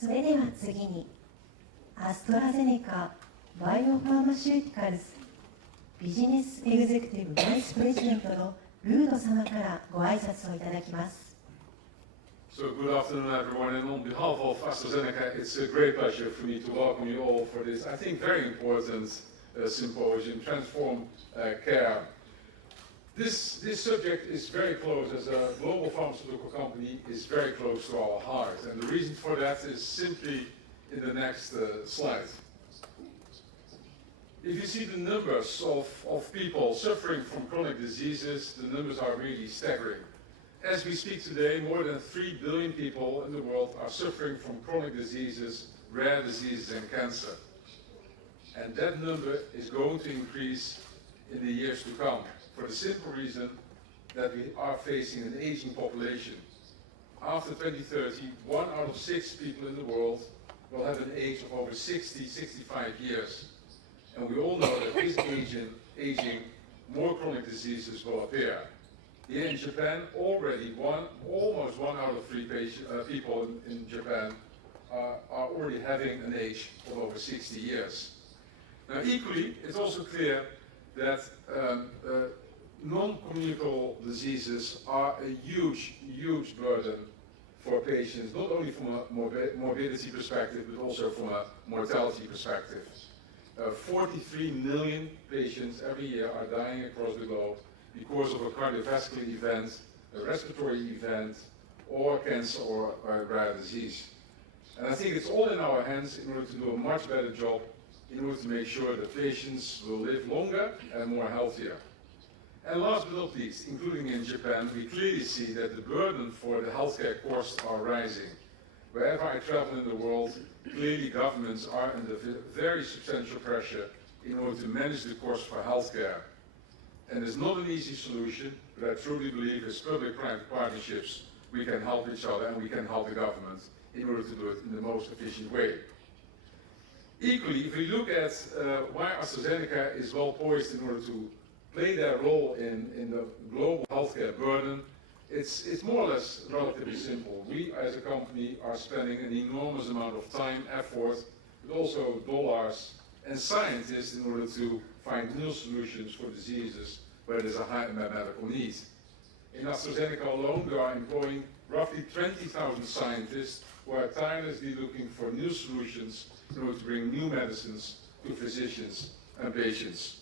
それでは次に、アストラゼネカバイオファーマシューティカルズビジネスエグゼクティブバイスプレジデントのルード様からご挨拶をいただきます。So good afternoon, everyone. And on behalf of AstraZeneca, it's a great pleasure for me to welcome you all for this, I think, very important symposium, Transform Care. This subject is very close, as a global pharmaceutical company, is very close to our heart. And the reason for that is simply in the next slide. If you see the numbers of people suffering from chronic diseases, the numbers are really staggering. As we speak today, more than 3 billion people in the world are suffering from chronic diseases, rare diseases and cancer. And that number is going to increase in the years to come, for the simple reason that we are facing an aging population. After 2030, 1 out of 6 people in the world will have an age of over 60, 65 years. And we all know that with aging, more chronic diseases will appear. Here in Japan, already almost 1 out of 3 people in Japan are already having an age of over 60 years. Now, equally, it's also clear that non-communicable diseases are a huge burden for patients, not only from a morbidity perspective, but also from a mortality perspective. 43 million patients every year are dying across the globe because of a cardiovascular event, a respiratory event, or cancer or rare disease. And I think it's all in our hands in order to do a much better job in order to make sure that patients will live longer and more healthier. And last but not least, including in Japan, we clearly see that the burden for the healthcare costs are rising. Wherever I travel in the world, clearly governments are under very substantial pressure in order to manage the cost for healthcare. And it's not an easy solution, but I truly believe as public-private partnerships, we can help each other and we can help the government in order to do it in the most efficient way. Equally, if we look at why AstraZeneca is well poised in order to play their role in the global healthcare burden, it's more or less relatively simple. We as a company are spending an enormous amount of time, effort, but also dollars and scientists in order to find new solutions for diseases where there's a high medical need. In AstraZeneca alone, we are employing roughly 20,000 scientists who are tirelessly looking for new solutions in order to bring new medicines to physicians and patients.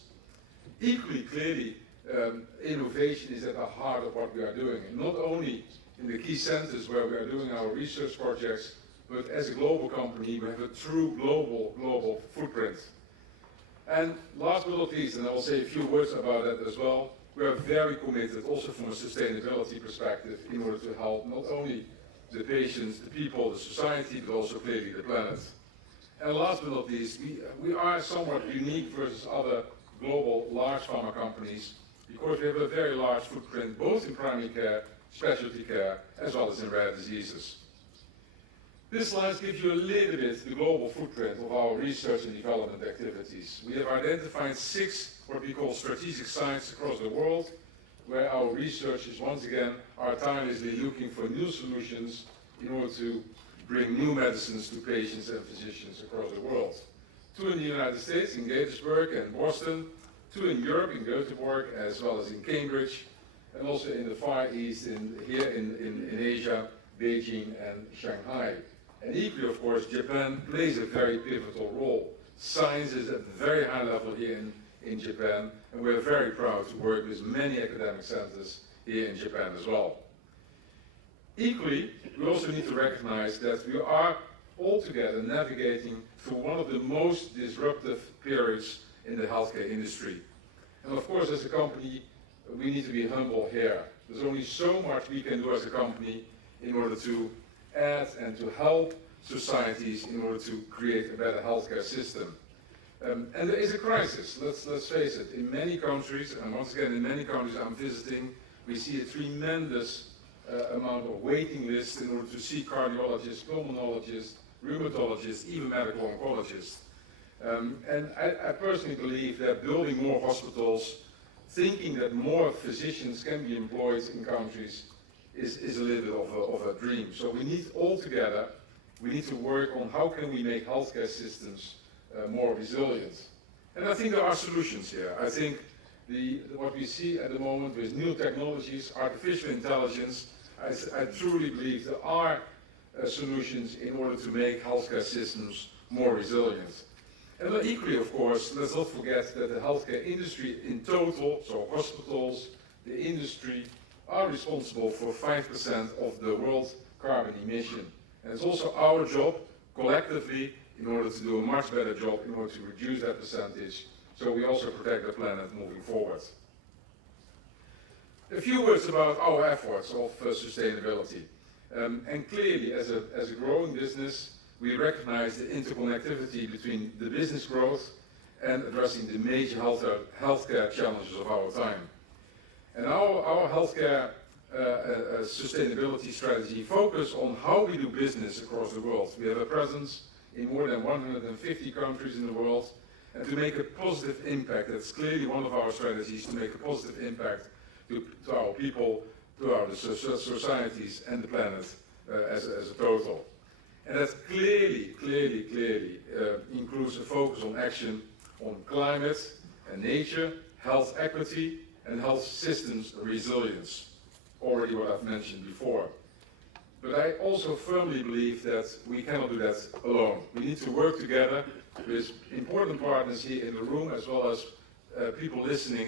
Equally clearly, innovation is at the heart of what we are doing, and not only in the key centers where we are doing our research projects, but as a global company, we have a true global footprint. And last but not least, and I will say a few words about that as well, we are very committed also from a sustainability perspective in order to help not only the patients, the people, the society, but also clearly the planet. And last but not least, we are somewhat unique versus other global large pharma companies because we have a very large footprint both in primary care, specialty care, as well as in rare diseases. This slide gives you a little bit the global footprint of our research and development activities. We have identified 6 what we call strategic sites across the world where our researchers once again are tirelessly looking for new solutions in order to bring new medicines to patients and physicians across the world. 2 in the United States, in Gettysburg and Boston, 2 in Europe, in Göteborg, as well as in Cambridge, and also in the Far East, here in Asia, Beijing and Shanghai. And equally, of course, Japan plays a very pivotal role. Science is at a very high level here in Japan, and we're very proud to work with many academic centers here in Japan as well. Equally, we also need to recognize that we are all together navigating through one of the most disruptive periods in the healthcare industry. And of course, as a company, we need to be humble here. There's only so much we can do as a company in order to add and to help societies in order to create a better healthcare system. And there is a crisis, let's face it. In many countries, and once again in many countries I'm visiting, we see a tremendous amount of waiting lists in order to see cardiologists, pulmonologists, rheumatologists, even medical oncologists. And I personally believe that building more hospitals, thinking that more physicians can be employed in countries is a little bit of a dream. So we need all together we need to work on how can we make healthcare systems more resilient. And I think there are solutions here. I think what we see at the moment with new technologies, artificial intelligence, I truly believe there are solutions in order to make healthcare systems more resilient. And equally, of course, let's not forget that the healthcare industry in total, so hospitals, the industry, are responsible for 5% of the world's carbon emission. And it's also our job, collectively, in order to do a much better job, in order to reduce that percentage, so we also protect the planet moving forward. A few words about our efforts of sustainability. And clearly, as a growing business, we recognize the interconnectivity between the business growth and addressing the major healthcare challenges of our time. And our healthcare sustainability strategy focuses on how we do business across the world. We have a presence in more than 150 countries in the world, and to make a positive impact, that's clearly one of our strategies, to make a positive impact to our people, to our societies and the planet as a total. And that clearly includes a focus on action on climate and nature, health equity, and health systems resilience, already what I've mentioned before. But I also firmly believe that we cannot do that alone. We need to work together with important partners here in the room, as well as people listening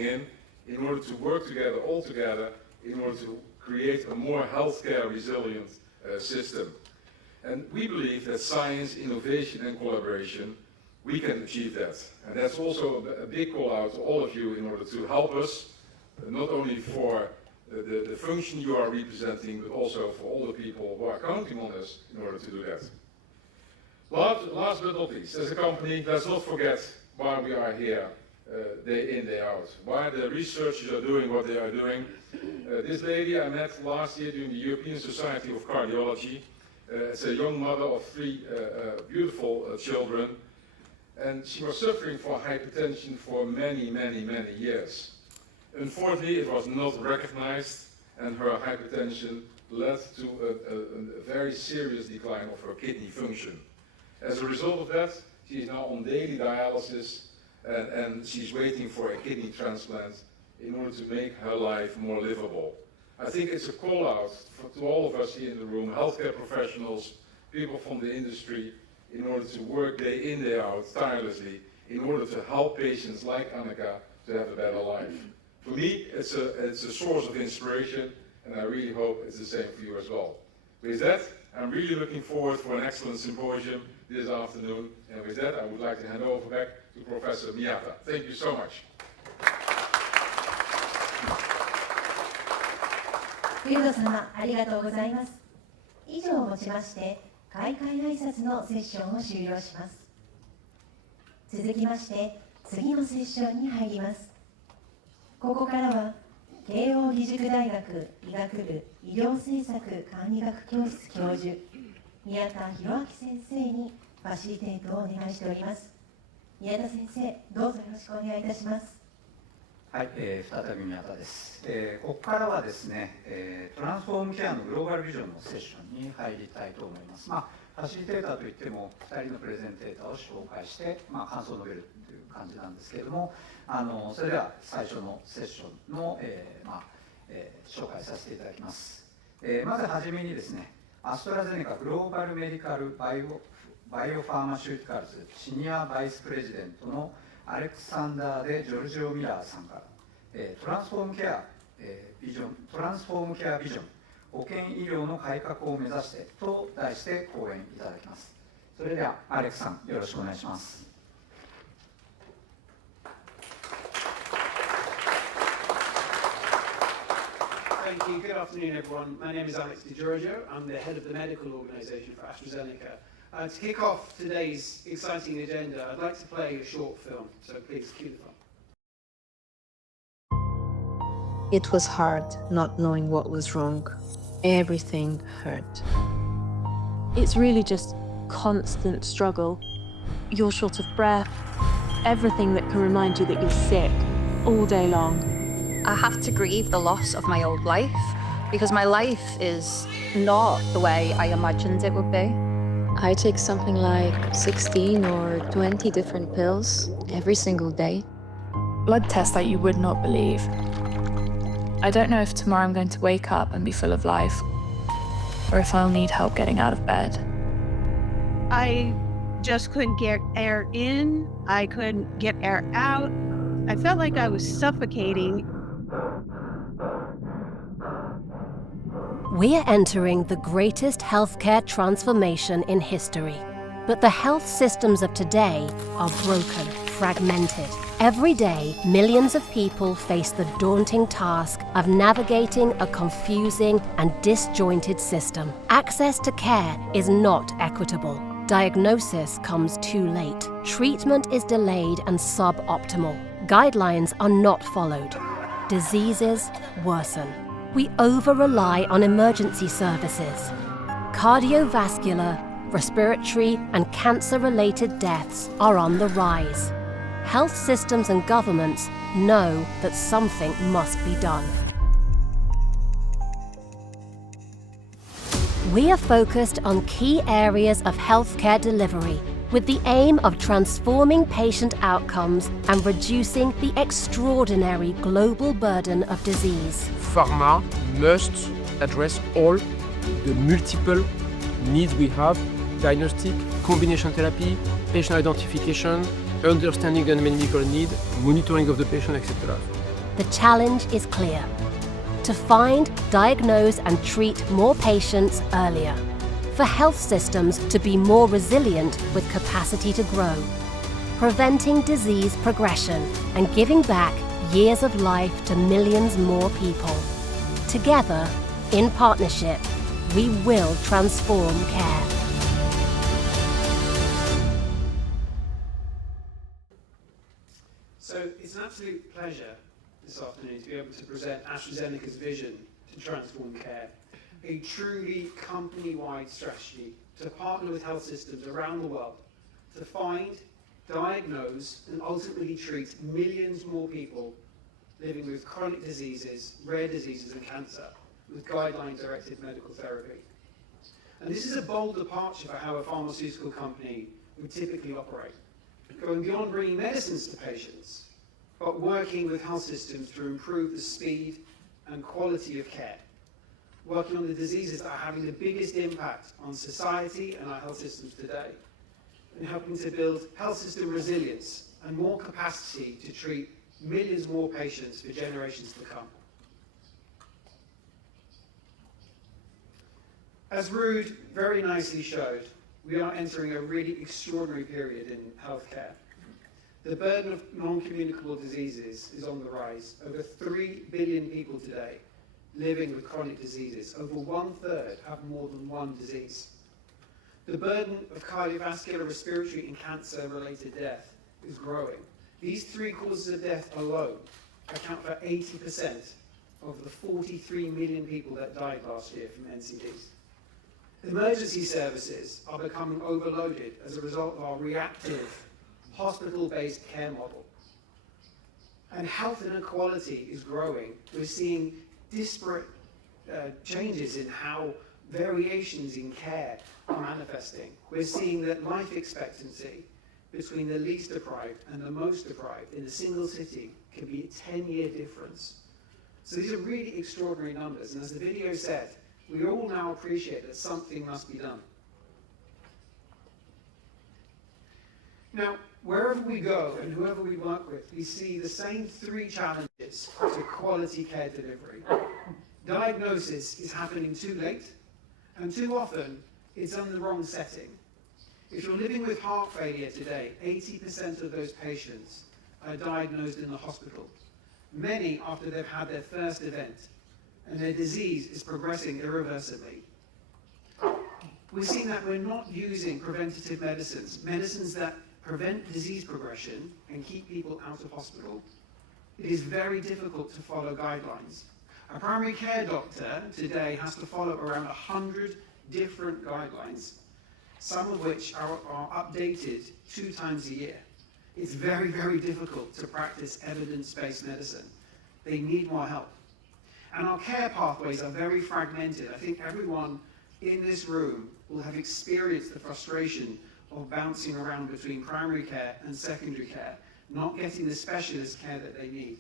in order to work together, all together, in order to create a more healthcare resilient system. And we believe that science, innovation and collaboration, we can achieve that. And that's also a big call out to all of you in order to help us, not only for the function you are representing, but also for all the people who are counting on us in order to do that. Last but not least, as a company, let's not forget why we are here day in, day out, why the researchers are doing what they are doing. This lady I met last year during the European Society of Cardiology. It's a young mother of 3 beautiful children, and she was suffering from hypertension for many years. Unfortunately, it was not recognized, and her hypertension led to a very serious decline of her kidney function. As a result of that, she is now on daily dialysis, and she's waiting for a kidney transplant in order to make her life more livable. I think it's a call out to all of us here in the room, healthcare professionals, people from the industry, in order to work day in, day out, tirelessly, in order to help patients like Annika to have a better life. For me, it's a source of inspiration, and I really hope it's the same for you as well. With that, I'm really looking forward for an excellent symposium this afternoon, and with that, I would like to hand over back to Professor Miyata. Thank you so much. フィールド様、ありがとうございます。以上をもちまして、開会挨拶のセッションを終了します。続きまして、次のセッションに入ります。ここからは、慶應義塾大学医学部医療政策管理学教室教授、宮田博明先生にファシリテートをお願いしております。宮田先生、どうぞよろしくお願いいたします。はい、再び宮田です。ここからはですね、トランスフォームケアのグローバルビジョンのセッションに入りたいと思います。ファシリテーターといっても2人のプレゼンテーターを紹介して、感想を述べるという感じなんですけれども、それでは最初のセッションの、紹介させていただきます。まずはじめにですね、アストラゼネカグローバルメディカルバイオファーマシューティカルズシニアバイスプレジデントのアレクサンダー・デ・ジョルジオ・ミラーさんから、トランスフォームケアビジョン保健医療の改革を目指してと題して講演いただきます。それではアレクさん、よろしくお願いします。Thank you. Good afternoon, everyone. My name is Alex Di Giorgio. I'm the head of the medical organisation for AstraZeneca. To kick off today's exciting agenda, I'd like to play a short film. So please cue the film. It was hard not knowing what was wrong. Everything hurt. It's really just constant struggle. You're short of breath. Everything that can remind you that you're sick all day long. I have to grieve the loss of my old life because my life is not the way I imagined it would be. I take something like 16 or 20 different pills every single day. Blood tests that you would not believe. I don't know if tomorrow I'm going to wake up and be full of life, or if I'll need help getting out of bed. I just couldn't get air in, I couldn't get air out. I felt like I was suffocating. We're entering the greatest healthcare transformation in history. But the health systems of today are broken, fragmented. Every day, millions of people face the daunting task of navigating a confusing and disjointed system. Access to care is not equitable. Diagnosis comes too late. Treatment is delayed and suboptimal. Guidelines are not followed. Diseases worsen. We over-rely on emergency services. Cardiovascular, respiratory, and cancer-related deaths are on the rise. Health systems and governments know that something must be done. We are focused on key areas of healthcare delivery with the aim of transforming patient outcomes and reducing the extraordinary global burden of disease. Pharma must address all the multiple needs we have: diagnostic, combination therapy, patient identification, understanding the unmet medical need, monitoring of the patient, etc. The challenge is clear: to find, diagnose, and treat more patients earlier. For health systems to be more resilient with capacity to grow. Preventing disease progression and giving back years of life to millions more people. Together, in partnership, we will transform care. So it's an absolute pleasure this afternoon to be able to present AstraZeneca's vision to transform care, a truly company-wide strategy to partner with health systems around the world to find, diagnose, and ultimately treat millions more people living with chronic diseases, rare diseases, and cancer with guideline-directed medical therapy. And this is a bold departure for how a pharmaceutical company would typically operate, going beyond bringing medicines to patients, but working with health systems to improve the speed and quality of care, working on the diseases that are having the biggest impact on society and our health systems today, and helping to build health system resilience and more capacity to treat millions more patients for generations to come. As Ruud very nicely showed, we are entering a really extraordinary period in healthcare. The burden of non-communicable diseases is on the rise. Over 3 billion people today living with chronic diseases. Over 1/3 have more than one disease. The burden of cardiovascular, respiratory, and cancer-related death is growing. These three causes of death alone account for 80% of the 43 million people that died last year from NCDs. Emergency services are becoming overloaded as a result of our reactive, hospital-based care model. And health inequality is growing. We're seeing disparate changes in how variations in care are manifesting. We're seeing that life expectancy between the least deprived and the most deprived in a single city can be a 10-year difference. So these are really extraordinary numbers, and as the video said, we all now appreciate that something must be done. Now, wherever we go and whoever we work with, we see the same three challenges to quality care delivery. Diagnosis is happening too late, and too often it's in the wrong setting. If you're living with heart failure today, 80% of those patients are diagnosed in the hospital, many after they've had their first event, and their disease is progressing irreversibly. We're seeing that we're not using preventative medicines, medicines that prevent disease progression and keep people out of hospital. It is very difficult to follow guidelines. A primary care doctor today has to follow around 100 different guidelines, some of which are updated 2 times a year. It's very, very difficult to practice evidence-based medicine. They need more help. And our care pathways are very fragmented. I think everyone in this room will have experienced the frustration of bouncing around between primary care and secondary care, not getting the specialist care that they need.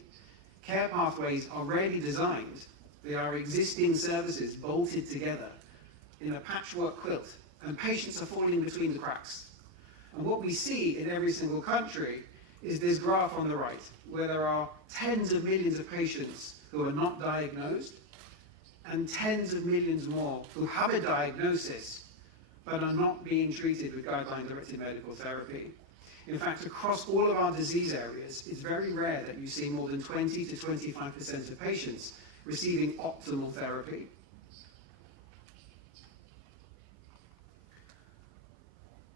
Care pathways are rarely designed. They are existing services bolted together in a patchwork quilt, and patients are falling between the cracks. And what we see in every single country is this graph on the right, where there are tens of millions of patients who are not diagnosed, and tens of millions more who have a diagnosis but are not being treated with guideline-directed medical therapy. In fact, across all of our disease areas, it's very rare that you see more than 20 to 25% of patients receiving optimal therapy.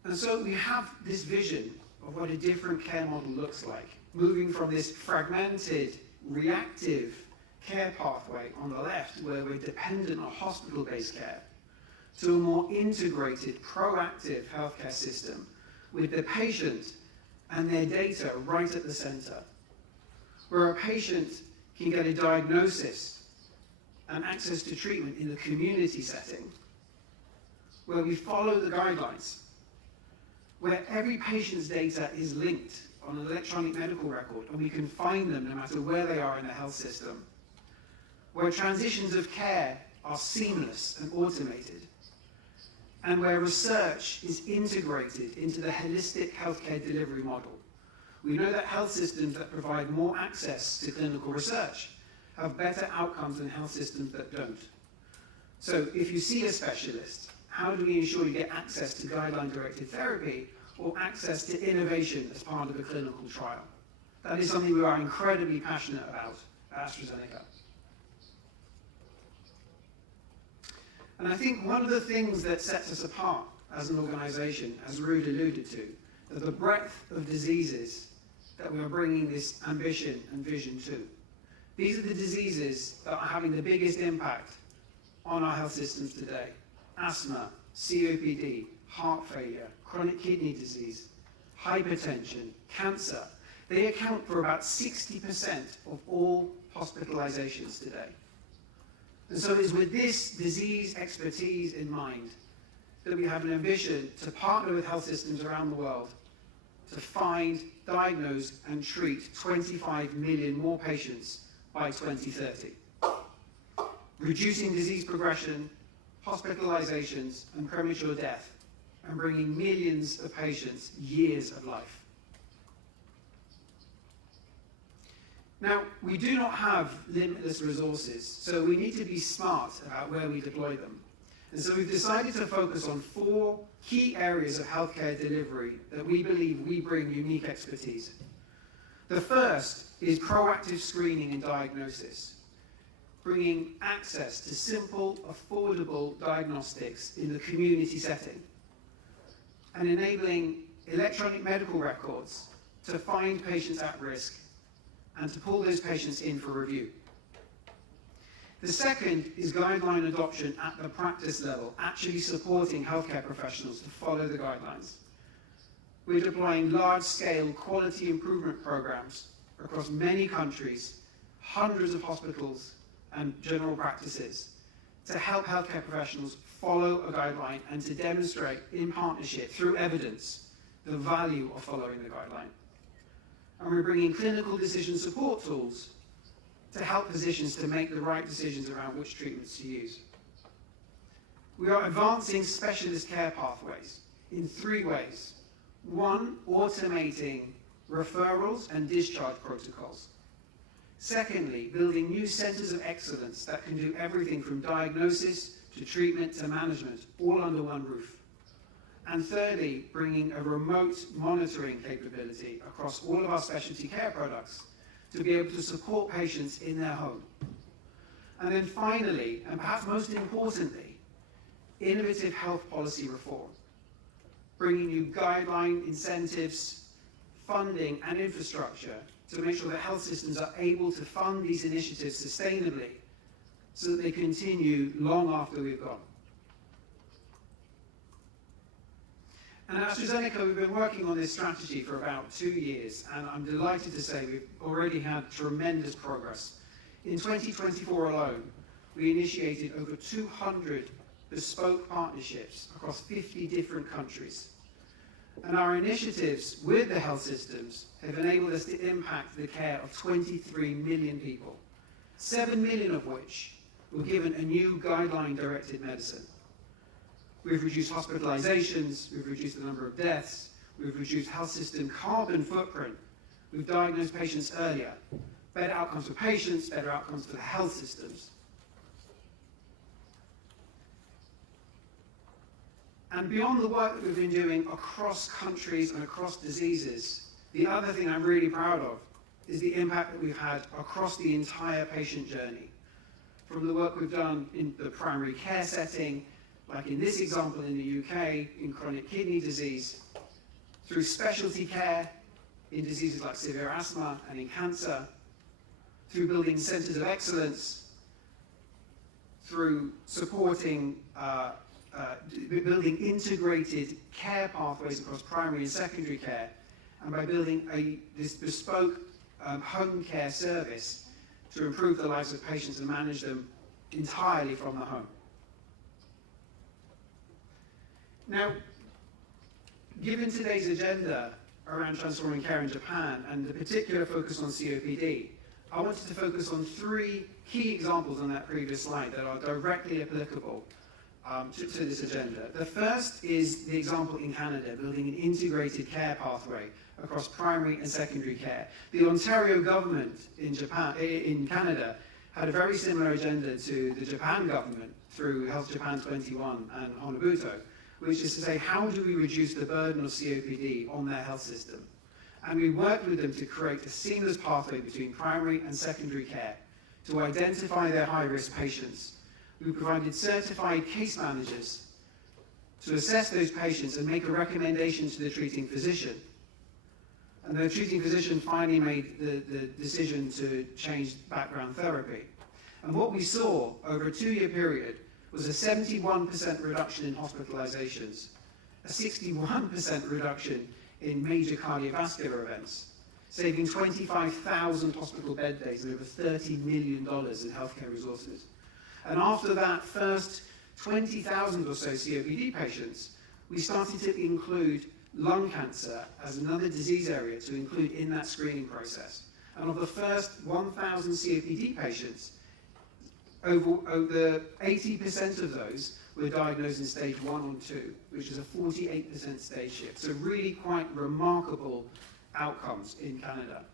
And so we have this vision of what a different care model looks like, moving from this fragmented, reactive care pathway on the left, where we're dependent on hospital-based care, to a more integrated, proactive healthcare system with the patient and their data right at the center, where a patient can get a diagnosis and access to treatment in the community setting, where we follow the guidelines, where every patient's data is linked on an electronic medical record and we can find them no matter where they are in the health system, where transitions of care are seamless and automated, and where research is integrated into the holistic healthcare delivery model. We know that health systems that provide more access to clinical research have better outcomes than health systems that don't. So if you see a specialist, how do we ensure you get access to guideline-directed therapy or access to innovation as part of a clinical trial? That is something we are incredibly passionate about at AstraZeneca. And I think one of the things that sets us apart as an organization, as Ruud alluded to, is the breadth of diseases that we are bringing this ambition and vision to. These are the diseases that are having the biggest impact on our health systems today. Asthma, COPD, heart failure, chronic kidney disease, hypertension, cancer. They account for about 60% of all hospitalizations today. And so it's with this disease expertise in mind that we have an ambition to partner with health systems around the world to find, diagnose, and treat 25 million more patients by 2030, reducing disease progression, hospitalizations, and premature death, and bringing millions of patients years of life. Now, we do not have limitless resources, so we need to be smart about where we deploy them. And so we've decided to focus on 4 key areas of healthcare delivery that we believe we bring unique expertise. The first is proactive screening and diagnosis, bringing access to simple, affordable diagnostics in the community setting, and enabling electronic medical records to find patients at risk and to pull those patients in for review. The second is guideline adoption at the practice level, actually supporting healthcare professionals to follow the guidelines. We're deploying large-scale quality improvement programs across many countries, hundreds of hospitals and general practices, to help healthcare professionals follow a guideline and to demonstrate in partnership through evidence the value of following the guideline. And we're bringing clinical decision support tools to help physicians to make the right decisions around which treatments to use. We are advancing specialist care pathways in 3 ways. 1, automating referrals and discharge protocols. Secondly, building new centers of excellence that can do everything from diagnosis to treatment to management, all under one roof. And thirdly, bringing a remote monitoring capability across all of our specialty care products to be able to support patients in their home. And then finally, and perhaps most importantly, innovative health policy reform, bringing you guideline incentives, funding, and infrastructure to make sure that health systems are able to fund these initiatives sustainably so that they continue long after we've gone. And at AstraZeneca, we've been working on this strategy for about 2 years, and I'm delighted to say we've already had tremendous progress. In 2024 alone, we initiated over 200 bespoke partnerships across 50 different countries. And our initiatives with the health systems have enabled us to impact the care of 23 million people, 7 million of which were given a new guideline-directed medicine. We've reduced hospitalizations, we've reduced the number of deaths, we've reduced health system carbon footprint, we've diagnosed patients earlier, better outcomes for patients, better outcomes for the health systems. And beyond the work that we've been doing across countries and across diseases, the other thing I'm really proud of is the impact that we've had across the entire patient journey. From the work we've done in the primary care setting, like in this example in the UK, in chronic kidney disease, through specialty care in diseases like severe asthma and in cancer, through building centers of excellence, through supporting building integrated care pathways across primary and secondary care, and by building this bespoke home care service to improve the lives of patients and manage them entirely from the home. Now, given today's agenda around transforming care in Japan and the particular focus on COPD, I wanted to focus on 3 key examples on that previous slide that are directly applicable to this agenda. The first is the example in Canada, building an integrated care pathway across primary and secondary care. The Ontario government in Canada had a very similar agenda to the Japan government through Health Japan 21 and Honobuto, which is to say, how do we reduce the burden of COPD on their health system? And we worked with them to create a seamless pathway between primary and secondary care to identify their high-risk patients. We provided certified case managers to assess those patients and make a recommendation to the treating physician. And the treating physician finally made the decision to change background therapy. And what we saw over a 2-year period was a 71% reduction in hospitalizations, a 61% reduction in major cardiovascular events, saving 25,000 hospital bed days and over $30 million in healthcare resources. And after that first 20,000 or so COPD patients, we started to include lung cancer as another disease area to include in that screening process. And of the first 1,000 COPD patients, over 80% of those were diagnosed in stage 1 or 2, which is a 48% stage shift. So really quite remarkable outcomes in Canada.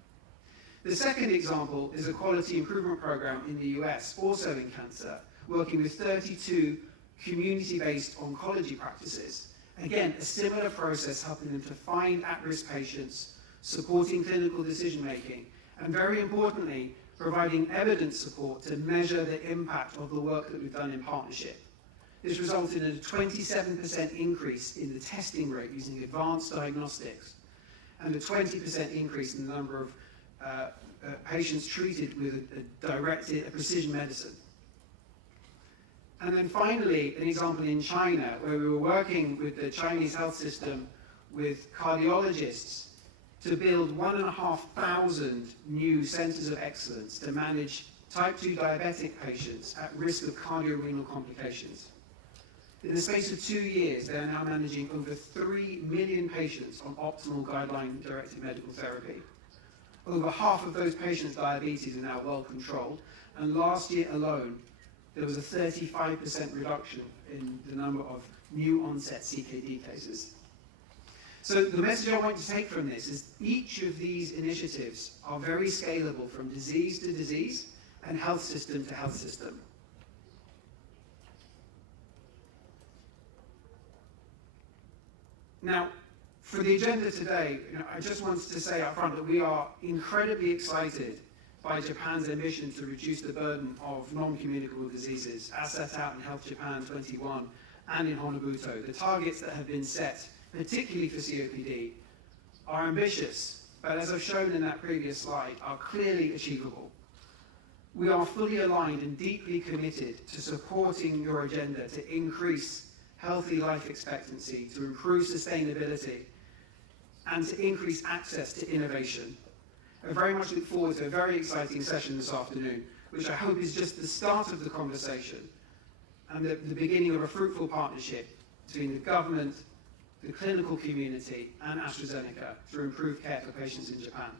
The second example is a quality improvement program in the US, also in cancer, working with 32 community-based oncology practices. Again, a similar process helping them to find at-risk patients, supporting clinical decision-making, and very importantly, providing evidence support to measure the impact of the work that we've done in partnership. This resulted in a 27% increase in the testing rate using advanced diagnostics, and a 20% increase in the number of patients treated with a precision medicine. And then finally, an example in China, where we were working with the Chinese health system with cardiologists to build 1,500 new centers of excellence to manage type 2 diabetic patients at risk of cardiorenal complications. In the space of 2 years, they are now managing over 3 million patients on optimal guideline-directed medical therapy. Over half of those patients' diabetes are now well controlled, and last year alone, there was a 35% reduction in the number of new onset CKD cases. So the message I want to take from this is each of these initiatives are very scalable from disease to disease and health system to health system. Now, for the agenda today, I just wanted to say up front that we are incredibly excited by Japan's ambition to reduce the burden of non-communicable diseases, as set out in Health Japan 21 and in Honobuto. The targets that have been set, particularly for COPD, are ambitious, but as I've shown in that previous slide, are clearly achievable. We are fully aligned and deeply committed to supporting your agenda to increase healthy life expectancy, to improve sustainability, and to increase access to innovation. I very much look forward to a very exciting session this afternoon, which I hope is just the start of the conversation. and the beginning of a fruitful partnership between the government, the clinical community, and AstraZeneca to improve care for patients in Japan.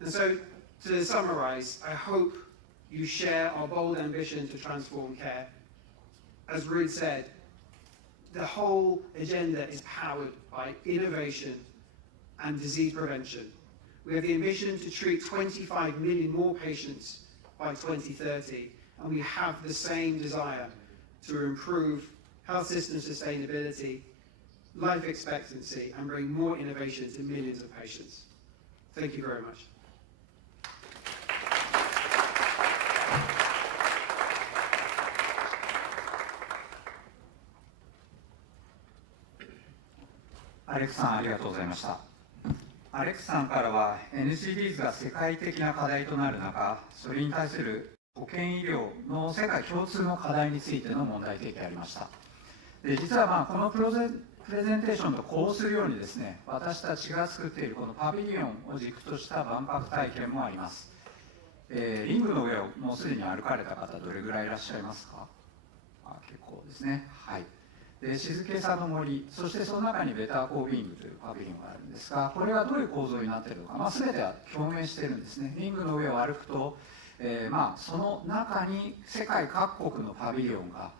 And so, to summarize, I hope you share our bold ambition to transform care. As Ruud said, the whole agenda is powered by innovation and disease prevention. We have the ambition to treat 25 million more patients by 2030, and we have the same desire to improve health system sustainability, life expectancy, and bring more innovation to millions of patients. Thank you very much. アレックさん、ありがとうございました。アレックさんからは NCDs が世界的な課題となる中、それに対する保健医療の世界共通の課題についての問題提起がありました。で、実はこのプレゼンテーションとこうするようにですね、私たちが作っているこのパビリオンを軸とした万博体験もあります。リングの上をもうすでに歩かれた方、どれぐらいいらっしゃいますか？結構ですね。はい。で、静けさの森、そしてその中にベターコービングというパビリオンがあるんですが、これはどういう構造になっているのか、全ては表明しているんですね。リングの上を歩くと、その中に世界各国のパビリオンが、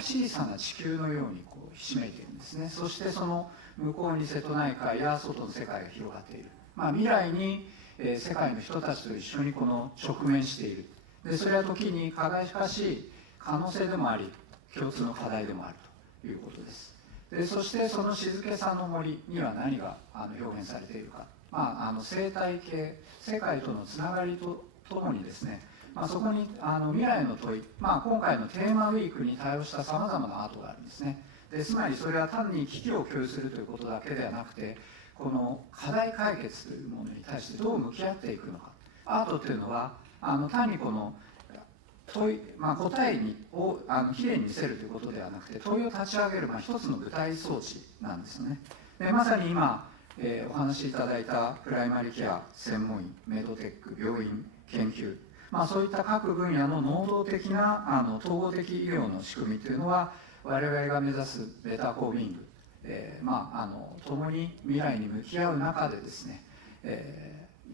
小さな地球のようにひしめいているんですね。そしてその向こうに瀬戸内海や外の世界が広がっている。未来に、世界の人たちと一緒に直面している。で、それは時に輝かしい可能性でもあり、共通の課題でもあるということです。で、そしてその静けさの森には何が表現されているか。生態系、世界とのつながりとともにですね、そこに未来の問い、今回のテーマウィークに対応したさまざまなアートがあるんですね。で、つまりそれは単に危機を共有するということだけではなくて、この課題解決というものに対してどう向き合っていくのか。アートというのは単にこの問い、答えをきれいに見せるということではなくて、問いを立ち上げる一つの具体装置なんですね。で、まさに今、お話しいただいたプライマリケア、専門医、メドテック、病院、研究、そういった各分野の能動的な統合的医療の仕組みというのは、我々が目指すベターコービング、共に未来に向き合う中でですね、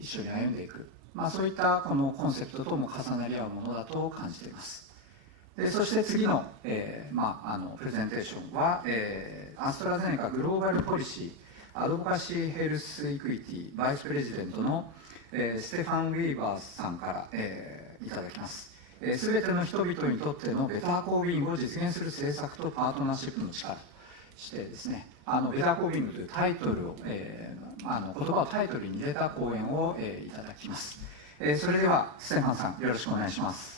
一緒に歩んでいく、そういったこのコンセプトとも重なり合うものだと感じています。で、そして次の、プレゼンテーションは、アストラゼネカグローバルポリシーアドボカシーヘルスイクイティバイスプレジデントの、ステファン・ウィーバーさんから、いただきます。すべての人々にとってのベターコービングを実現する政策とパートナーシップの力としてですね、ベターコービングというタイトルを、言葉をタイトルに入れた講演を、いただきます。それではステファンさん、よろしくお願いします。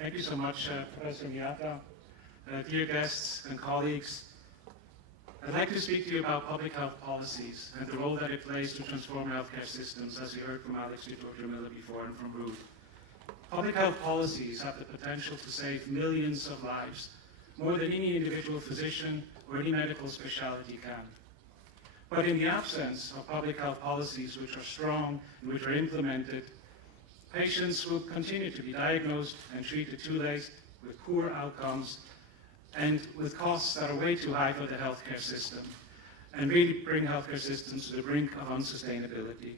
Thank you so much, Professor Miyata. Dear guests and colleagues, I'd like to speak to you about public health policies and the role that it plays to transform healthcare systems, as you heard from Alex Miller before and from Ruth. Public health policies have the potential to save millions of lives, more than any individual physician or any medical specialty can. But in the absence of public health policies which are strong and which are implemented, patients will continue to be diagnosed and treated too late with poor outcomes and with costs that are way too high for the healthcare system and really bring healthcare systems to the brink of unsustainability.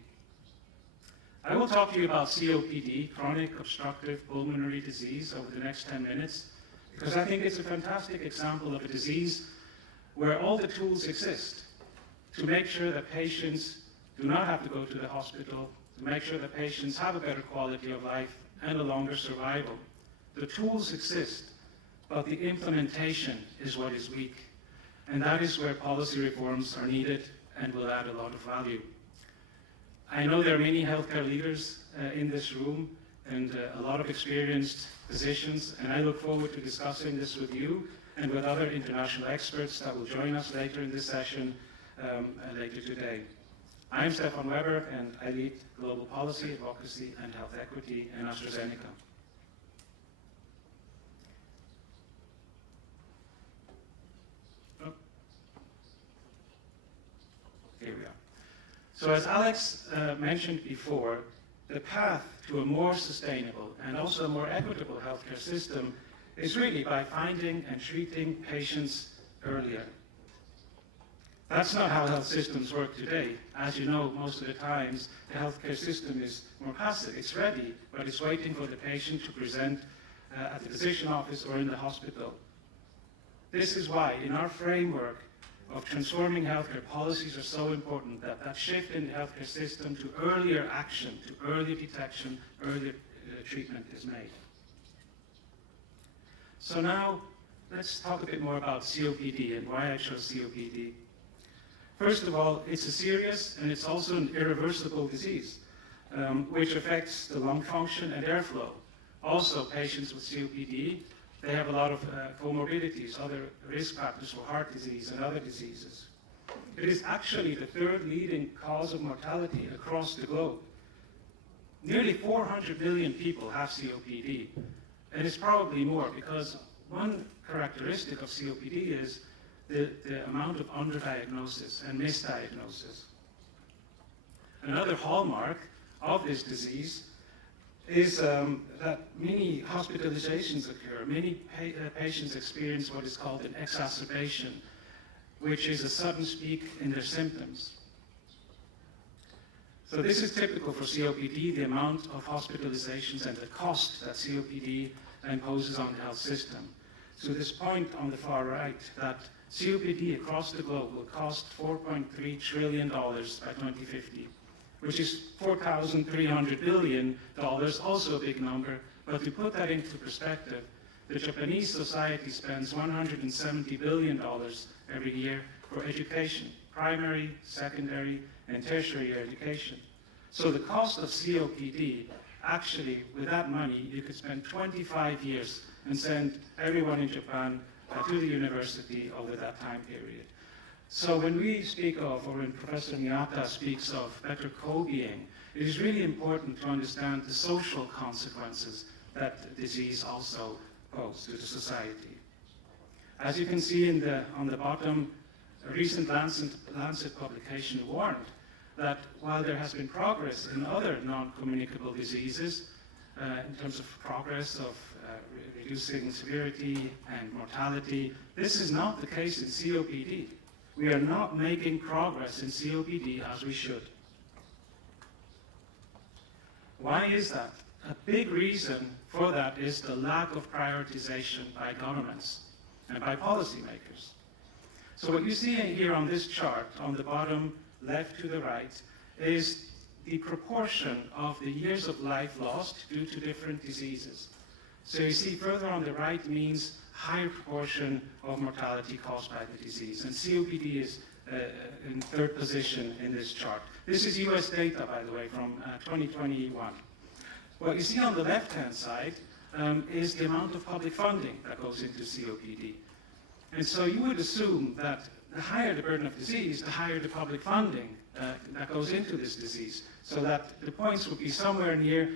I will talk to you about COPD, chronic obstructive pulmonary disease, over the next 10 minutes, because I think it's a fantastic example of a disease where all the tools exist to make sure that patients do not have to go to the hospital, to make sure that patients have a better quality of life and a longer survival. The tools exist, but the implementation is what is weak. And that is where policy reforms are needed and will add a lot of value. I know there are many healthcare leaders in this room and a lot of experienced physicians, and I look forward to discussing this with you and with other international experts that will join us later in this session later today. I'm Stefan Weber, and I lead global policy, advocacy, and health equity in AstraZeneca. area. So as Alex mentioned before, the path to a more sustainable and also a more equitable healthcare system is really by finding and treating patients earlier. That's not how health systems work today. As you know, most of the times, the healthcare system is more passive. It's ready, but it's waiting for the patient to present at the physician office or in the hospital. This is why, in our framework of transforming healthcare, policies are so important, that shift in the healthcare system to earlier action, to earlier detection, earlier treatment is made. So now, let's talk a bit more about COPD and why I chose COPD. First of all, it's a serious and it's also an irreversible disease, which affects the lung function and airflow. Also, patients with COPD, they have a lot of comorbidities, other risk factors for heart disease and other diseases. It is actually the third leading cause of mortality across the globe. Nearly 400 million people have COPD, and it's probably more because one characteristic of COPD is the amount of underdiagnosis and misdiagnosis. Another hallmark of this disease is that many hospitalizations occur. Many patients experience what is called an exacerbation, which is a sudden peak in their symptoms. So this is typical for COPD, the amount of hospitalizations and the cost that COPD imposes on the health system. So this point on the far right, that COPD across the globe will cost $4.3 trillion by 2050, which is $4,300 billion, also a big number. But to put that into perspective, the Japanese society spends $170 billion every year for education, primary, secondary, and tertiary education. So the cost of COPD, actually, with that money, you could spend 25 years and send everyone in Japan to the university over that time period. So when we speak of, or when Professor Miyata speaks of better co-being, it is really important to understand the social consequences that the disease also poses to the society. As you can see on the bottom, a recent Lancet publication warned that while there has been progress in other non-communicable diseases, in terms of progress of reducing severity and mortality, this is not the case in COPD. We are not making progress in COPD as we should. Why is that? A big reason for that is the lack of prioritization by governments and by policymakers. So what you see here on this chart, on the bottom left to the right, is the proportion of the years of life lost due to different diseases. So you see further on the right means higher proportion of mortality caused by the disease. And COPD is in third position in this chart. This is US data, by the way, from 2021. What you see on the left-hand side is the amount of public funding that goes into COPD. And so you would assume that the higher the burden of disease, the higher the public funding that goes into this disease, so that the points would be somewhere near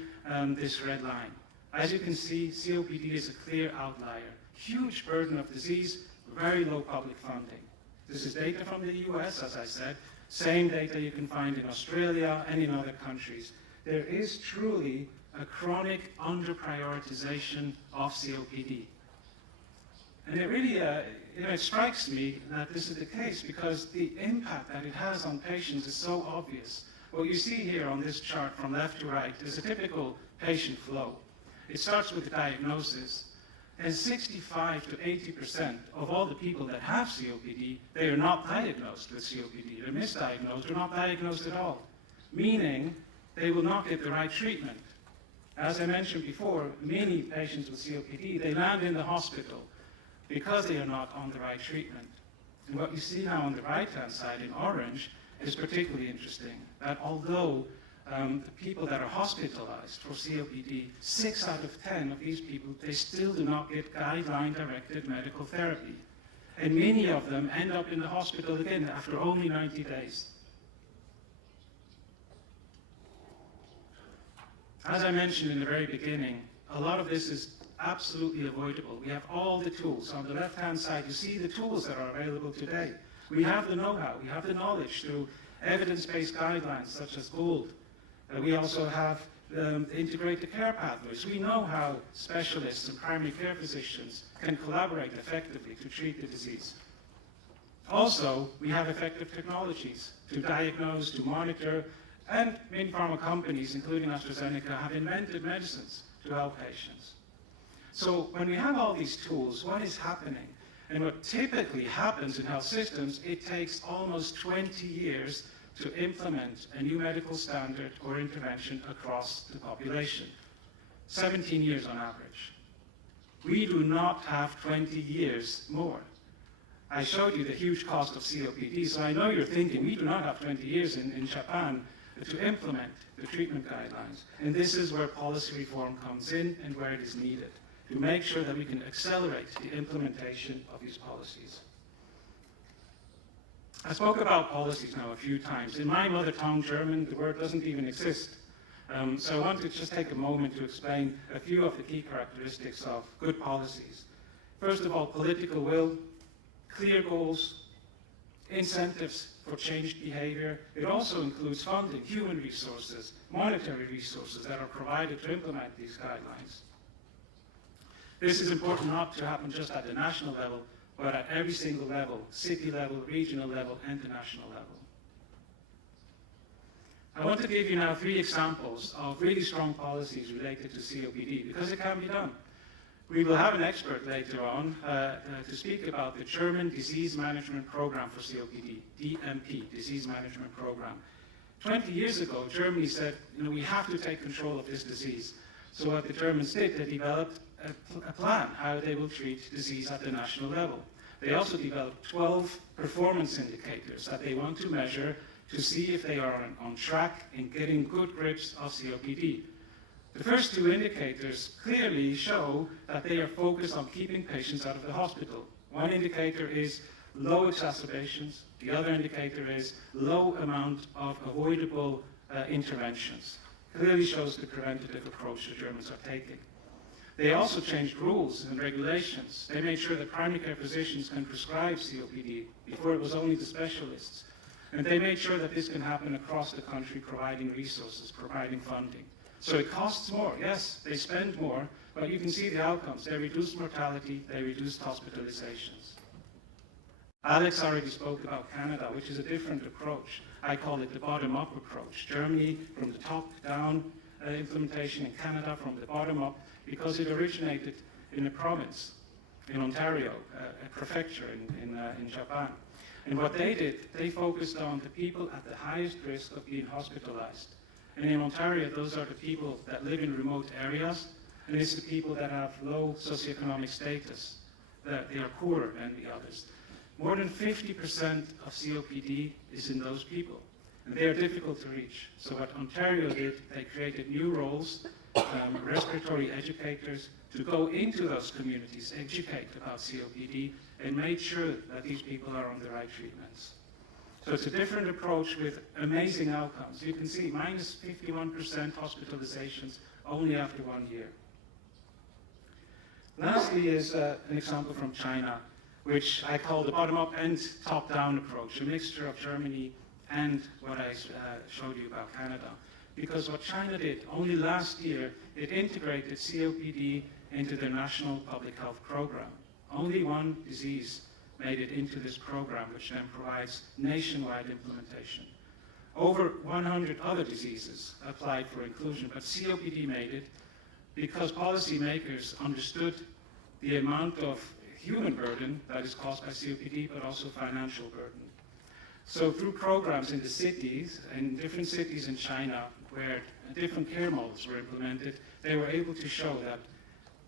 this red line. As you can see, COPD is a clear outlier. Huge burden of disease, very low public funding. This is data from the US, as I said, same data you can find in Australia and in other countries. There is truly a chronic under-prioritization of COPD. And it really it strikes me that this is the case because the impact that it has on patients is so obvious. What you see here on this chart from left to right is a typical patient flow. It starts with the diagnosis, and 65 to 80% of all the people that have COPD, they are not diagnosed with COPD. They're misdiagnosed or not diagnosed at all, meaning they will not get the right treatment. As I mentioned before, many patients with COPD, they land in the hospital because they are not on the right treatment. And what you see now on the right-hand side in orange is particularly interesting, that although the people that are hospitalized for COPD, 6 out of 10 of these people, they still do not get guideline-directed medical therapy. And many of them end up in the hospital again after only 90 days. As I mentioned in the very beginning, a lot of this is absolutely avoidable. We have all the tools. On the left-hand side, you see the tools that are available today. We have the know-how, we have the knowledge through evidence-based guidelines such as GOLD. We also have integrated care pathways. We know how specialists and primary care physicians can collaborate effectively to treat the disease. Also, we have effective technologies to diagnose, to monitor, and many pharma companies, including AstraZeneca, have invented medicines to help patients. So when we have all these tools, what is happening? And what typically happens in health systems, it takes almost 20 years to implement a new medical standard or intervention across the population. 17 years on average. We do not have 20 years more. I showed you the huge cost of COPD, so I know you're thinking we do not have 20 years in Japan to implement the treatment guidelines. And this is where policy reform comes in and where it is needed, to make sure that we can accelerate the implementation of these policies. I spoke about policies now a few times. In my mother tongue, German, the word doesn't even exist. So I want to just take a moment to explain a few of the key characteristics of good policies. First of all, political will, clear goals, incentives for changed behavior. It also includes funding, human resources, monetary resources that are provided to implement these guidelines. This is important not to happen just at the national level, but at every single level, city level, regional level, and the national level. I want to give you now 3 examples of really strong policies related to COPD, because it can be done. We will have an expert later on to speak about the German Disease Management Program for COPD, DMP, Disease Management Program. 20 years ago, Germany said, we have to take control of this disease. So what the Germans did, they developed a plan how they will treat disease at the national level. They also developed 12 performance indicators that they want to measure to see if they are on track in getting good grips of COPD. The first 2 indicators clearly show that they are focused on keeping patients out of the hospital. One indicator is low exacerbations. The other indicator is low amount of avoidable interventions. Clearly shows the preventative approach the Germans are taking. They also changed rules and regulations. They made sure that primary care physicians can prescribe COPD. Before it was only the specialists. And they made sure that this can happen across the country, providing resources, providing funding. So it costs more. Yes, they spend more, but you can see the outcomes. They reduced mortality, they reduced hospitalizations. Alex already spoke about Canada, which is a different approach. I call it the bottom-up approach. Germany from the top down implementation, in Canada from the bottom up, because it originated in a province, in Ontario, a prefecture in Japan. And what they did, they focused on the people at the highest risk of being hospitalized. And in Ontario, those are the people that live in remote areas, and it's the people that have low socioeconomic status, that they are poorer than the others. More than 50% of COPD is in those people, and they are difficult to reach. So what Ontario did, they created new roles, respiratory educators, to go into those communities, educate about COPD, and make sure that these people are on the right treatments. So it's a different approach with amazing outcomes. You can see minus 51% hospitalizations only after 1 year. Lastly is an example from China, which I call the bottom-up and top-down approach, a mixture of Germany and what I showed you about Canada. Because what China did, only last year, it integrated COPD into their national public health program. Only one disease made it into this program, which then provides nationwide implementation. Over 100 other diseases applied for inclusion, but COPD made it because policymakers understood the amount of human burden that is caused by COPD, but also financial burden. So through programs in the cities, in different cities in China, where different care models were implemented, they were able to show that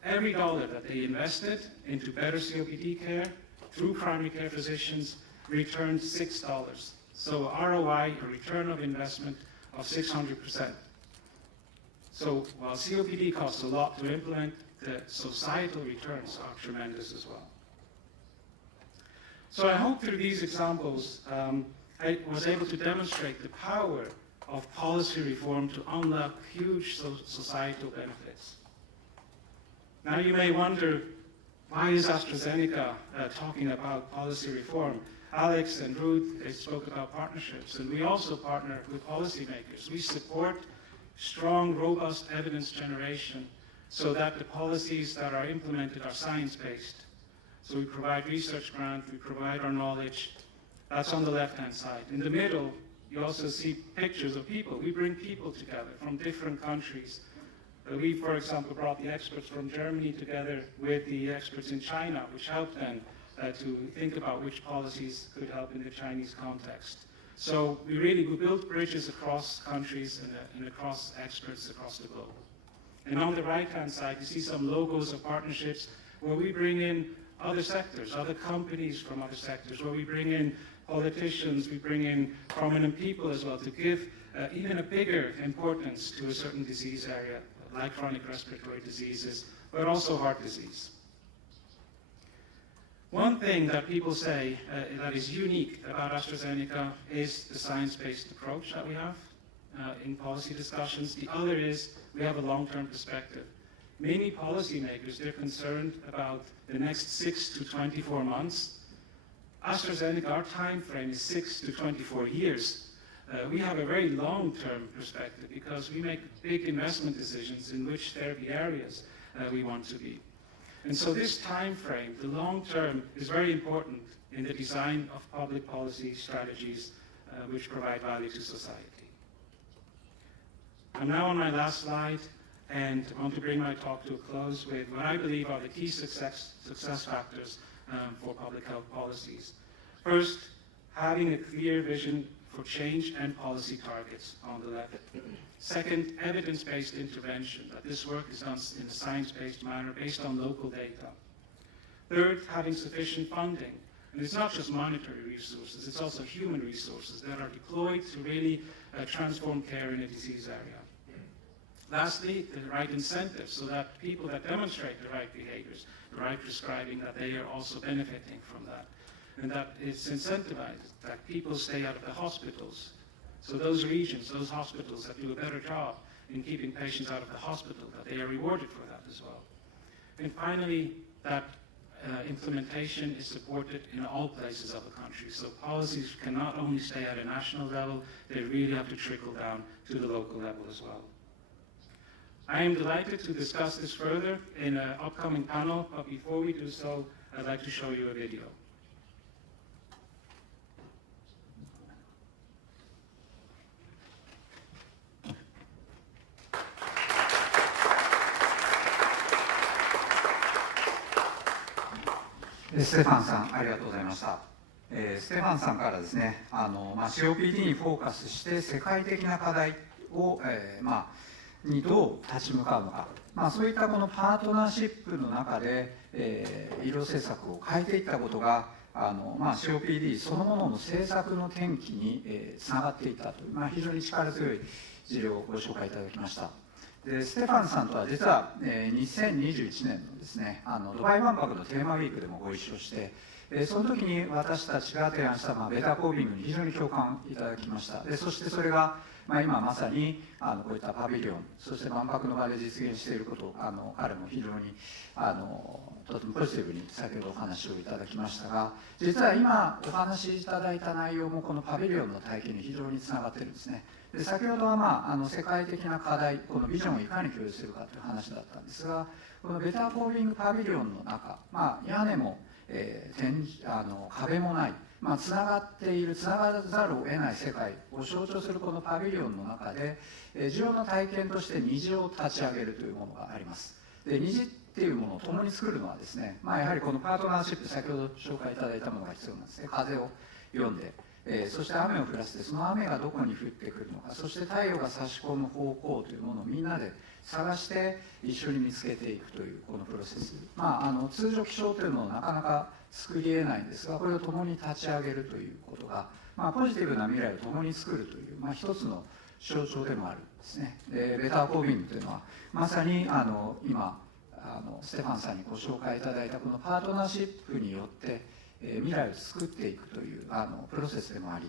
every dollar that they invested into better COPD care through primary care physicians returned $6. So ROI, a return of investment of 600%. So while COPD costs a lot to implement, the societal returns are tremendous as well. So I hope through these examples, I was able to demonstrate the power of policy reform to unlock huge societal benefits. Now you may wonder, why is AstraZeneca talking about policy reform? Alex and Ruth, they spoke about partnerships, and we also partner with policymakers. We support strong, robust evidence generation so that the policies that are implemented are science-based. So we provide research grant, we provide our knowledge. That's on the left-hand side. In the middle, you also see pictures of people. We bring people together from different countries. We, for example, brought the experts from Germany together with the experts in China, which helped them to think about which policies could help in the Chinese context. So we built bridges across countries and across experts across the globe. And on the right-hand side, you see some logos of partnerships where we bring in other sectors, other companies from other sectors, where we bring in politicians, we bring in prominent people as well to give even a bigger importance to a certain disease area, like chronic respiratory diseases, but also heart disease. One thing that people say that is unique about AstraZeneca is the science-based approach that we have in policy discussions. The other is we have a long-term perspective. Many policymakers, they're concerned about the next 6 to 24 months. AstraZeneca, our time frame is 6 to 24 years. We have a very long-term perspective because we make big investment decisions in which therapy areas we want to be. And so this time frame, the long term, is very important in the design of public policy strategies which provide value to society. I'm now on my last slide, and I want to bring my talk to a close with what I believe are the key success factors for public health policies. First, having a clear vision for change and policy targets on the left. Second, evidence-based intervention, that this work is done in a science-based manner based on local data. Third, having sufficient funding. And it's not just monetary resources, it's also human resources that are deployed to really transform care in a disease area. Lastly, the right incentives, so that people that demonstrate the right behaviors, the right prescribing, that they are also benefiting from that. And that it's incentivized, that people stay out of the hospitals. So those regions, those hospitals that do a better job in keeping patients out of the hospital, that they are rewarded for that as well. And finally, that implementation is supported in all places of the country. So policies can not only stay at a national level, they really have to trickle down to the local level as well. I am delighted to discuss this further in an upcoming panel, but before we do so, I'd like to show you a video.ステファンさん、ありがとうございました。ステファンさんからですね、COPD にフォーカスして世界的な課題を、にどう立ち向かうのか、そういったこのパートナーシップの中で、医療政策を変えていったことがCOPD そのものの政策の転機につながっていったという、非常に力強い事例をご紹介いただきました。でステファンさんとは実は2021年のですねドバイ万博のテーマウィークでもご一緒して、その時に私たちが提案したベターコービングに非常に共感いただきました。でそしてそれが今まさにこういったパビリオン、そして万博の場で実現していることを彼も非常にとてもポジティブに先ほどお話をいただきましたが、実は今お話しいただいた内容もこのパビリオンの体験に非常につながっているんですね。で先ほどは世界的な課題、このビジョンをいかに共有するかという話だったんですが、このベターコービングパビリオンの中、屋根も、壁もない、つながっている、つながらざるを得ない世界を象徴するこのパビリオンの中で、重要な体験として虹を立ち上げるというものがあります。で虹っていうものを共に作るのはですね、やはりこのパートナーシップ、先ほど紹介いただいたものが必要なんですね。風を読んで、そして雨を降らせて、その雨がどこに降ってくるのか、そして太陽が差し込む方向というものをみんなで探して一緒に見つけていくというこのプロセス、通常気象というのをなかなか作り得ないんですが、これを共に立ち上げるということが、ポジティブな未来を共に作るという、一つの象徴でもあるんですね。でベターコービングというのはまさに今ステファンさんにご紹介いただいたこのパートナーシップによって未来を作っていくというプロセスでもあ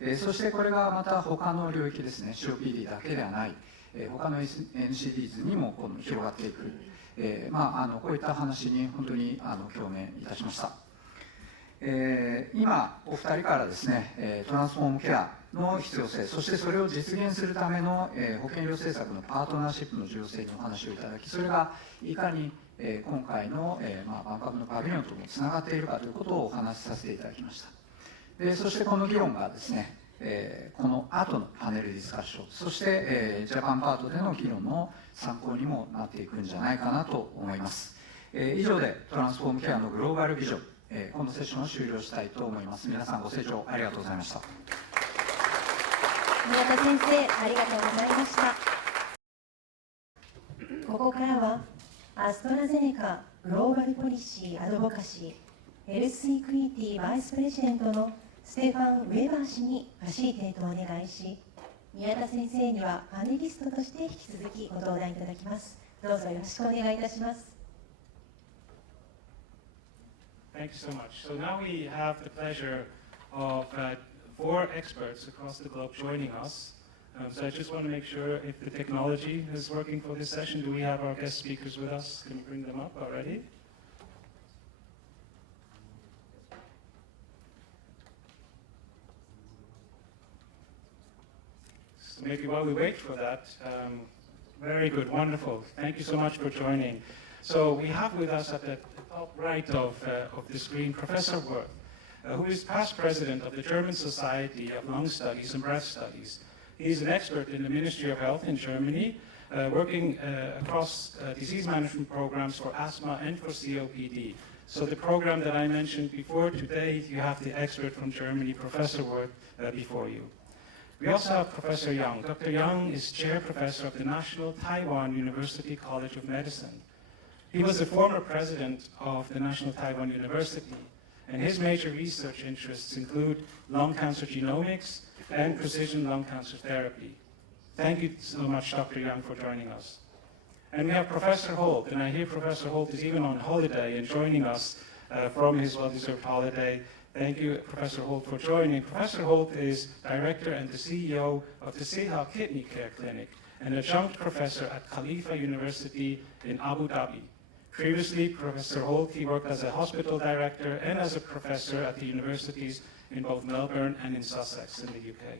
り、そしてこれがまた他の領域ですね、 COPD だけではない他の NCDs にも広がっていく、こういった話に本当に共鳴いたしました。今お二人からですね、トランスフォームケアの必要性、そしてそれを実現するための保健医療政策のパートナーシップの重要性にお話をいただき、それがいかに今回の万博のパビリオンともつながっているかということをお話しさせていただきました。そしてこの議論がですね、この後のパネルディスカッション、そしてジャパンパートでの議論の参考にもなっていくんじゃないかなと思います。以上でトランスフォームケアのグローバルビジョン、このセッションを終了したいと思います。皆さんご清聴ありがとうございました。宮田先生、ありがとうございました。ここからはアストラゼネカグローバルポリシーアドボカシーヘルスイクイティバイスプレジデントのステファン・ウェーバー氏にファシリテートをお願いし、宮田先生にはパネリストとして引き続きご登壇いただきます。どうぞよろしくお願いいたします。Thank you so much. So now we have the pleasure of 4 experts across the globe joining us. So I just want to make sure if the technology is working for this session. Do we have our guest speakers with us? Can you bring them up already? So maybe while we wait for that, very good, wonderful. Thank you so much for joining. So we have with us at the top right of the screen Professor Wirth, who is past president of the German Society of Lung Studies and Breath Studies. He's an expert in the Ministry of Health in Germany, working across disease management programs for asthma and for COPD. So the program that I mentioned before, today you have the expert from Germany, Professor Wirth, before you. We also have Professor Yang. Dr. Yang is chair professor of the National Taiwan University College of Medicine. He was the former president of the National Taiwan University, and his major research interests include lung cancer genomics and precision lung cancer therapy. Thank you so much, Dr. Yang, for joining us. And we have Professor Holt, and I hear Professor Holt is even on holiday and joining us from his well-deserved holiday. Thank you, Professor Holt, for joining. Professor Holt is director and the CEO of the Seha Kidney Care Clinic, and adjunct professor at Khalifa University in Abu Dhabi. Previously, Professor Holt, he worked as a hospital director and as a professor at the universities in both Melbourne and in Sussex in the UK.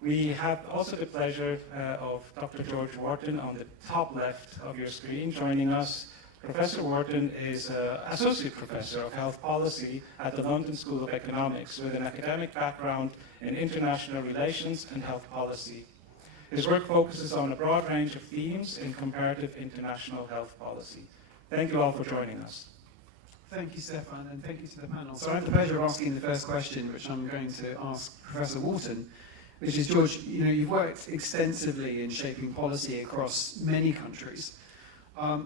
We have also the pleasure of Dr. George Wharton on the top left of your screen joining us. Professor Wharton is Associate Professor of Health Policy at the London School of Economics with an academic background in international relations and health policy. His work focuses on a broad range of themes in comparative international health policy. Thank you all for joining us. Thank you, Stefan, and thank you to the panel. So I have the pleasure of asking the first question, which I'm going to ask Professor Wharton, which is, George, you've worked extensively in shaping policy across many countries.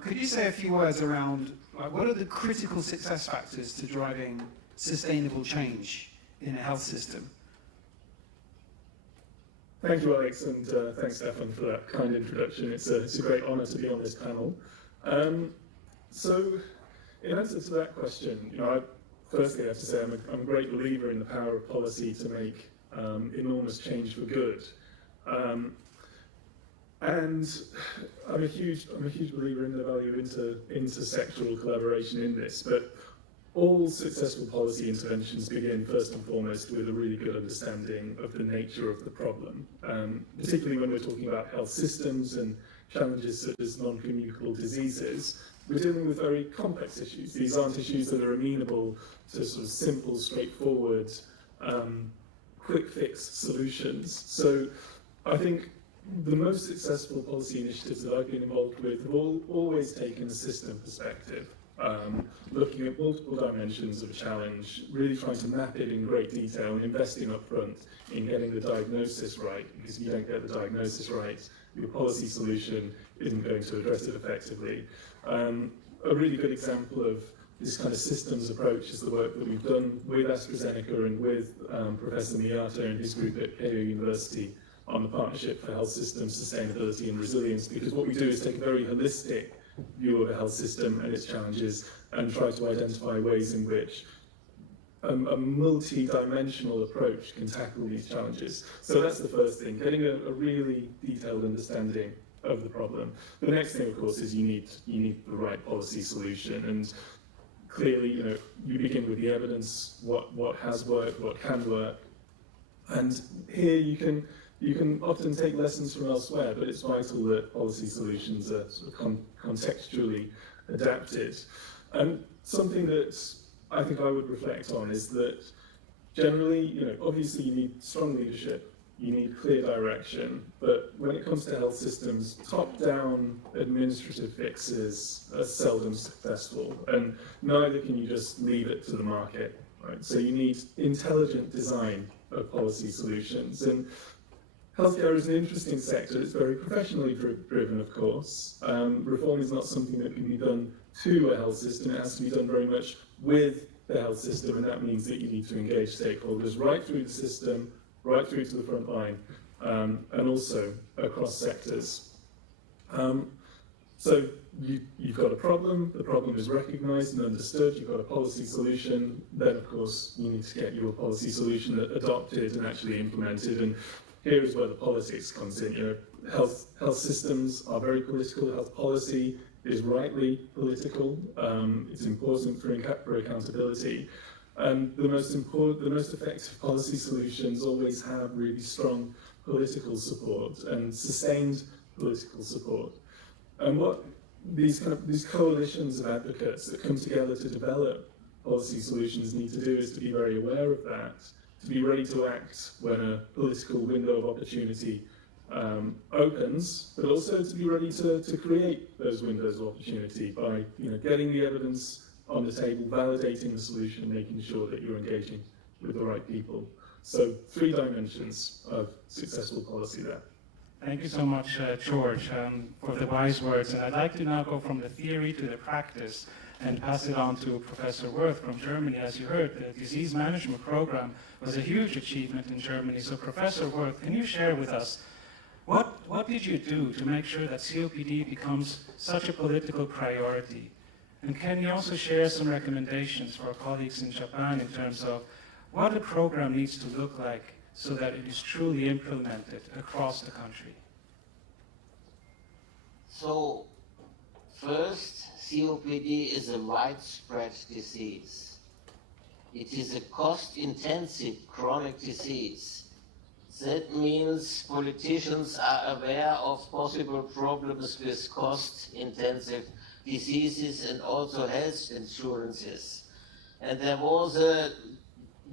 Could you say a few words around what are the critical success factors to driving sustainable change in a health system? Thank you, Alex, and thanks, Stefan, for that kind introduction. It's a great honour to be on this panel. So, in answer to that question, firstly I have to say I'm a great believer in the power of policy to make enormous change for good. And I'm a huge believer in the value of intersectoral collaboration in this, but all successful policy interventions begin first and foremost with a really good understanding of the nature of the problem, particularly when we're talking about health systems and challenges such as non-communicable diseases. We're dealing with very complex issues. These aren't issues that are amenable to sort of simple, straightforward, quick fix solutions. So I think the most successful policy initiatives that I've been involved with have always taken a system perspective, looking at multiple dimensions of a challenge, really trying to map it in great detail and investing upfront in getting the diagnosis right, because if you don't get the diagnosis right, your policy solution isn't going to address it effectively. A really good example of this kind of systems approach is the work that we've done with AstraZeneca and with Professor Miyata and his group at Keio University on the Partnership for Health Systems Sustainability and Resilience, because what we do is take a very holistic view of a health system and its challenges and try to identify ways in which a multi-dimensional approach can tackle these challenges. So that's the first thing, getting a really detailed understanding of the problem. The next thing, of course, is you need the right policy solution. And clearly, you begin with the evidence, what has worked, what can work, and here you can often take lessons from elsewhere, but it's vital that policy solutions are sort of contextually adapted. And something that I think I would reflect on is that generally, obviously you need strong leadership, you need clear direction, but when it comes to health systems, top-down administrative fixes are seldom successful, and neither can you just leave it to the market, right? So you need intelligent design of policy solutions, and healthcare is an interesting sector. It's very professionally driven, of course. Reform is not something that can be done to a health system. It has to be done very much with the health system, and that means that you need to engage stakeholders right through the system, right through to the front line, and also across sectors. So you've got a problem, the problem is recognised and understood, you've got a policy solution, then of course you need to get your policy solution adopted and actually implemented, and here is where the politics comes in. Health systems are very political, health policy is rightly political, it's important for accountability. And the most effective policy solutions always have really strong political support and sustained political support. And what these coalitions of advocates that come together to develop policy solutions need to do is to be very aware of that, to be ready to act when a political window of opportunity opens, but also to be ready to create those windows of opportunity by getting the evidence on the table, validating the solution, making sure that you're engaging with the right people. So 3 dimensions of successful policy there. Thank you so much, George, for the wise words. And I'd like to now go from the theory to the practice and pass it on to Professor Wirth from Germany. As you heard, the disease management program was a huge achievement in Germany. So Professor Wirth, can you share with us what did you do to make sure that COPD becomes such a political priority? And can you also share some recommendations for our colleagues in Japan in terms of what a program needs to look like so that it is truly implemented across the country? So, first, COPD is a widespread disease. It is a cost-intensive chronic disease. That means politicians are aware of possible problems with cost-intensive diseases and also health insurances. And there was a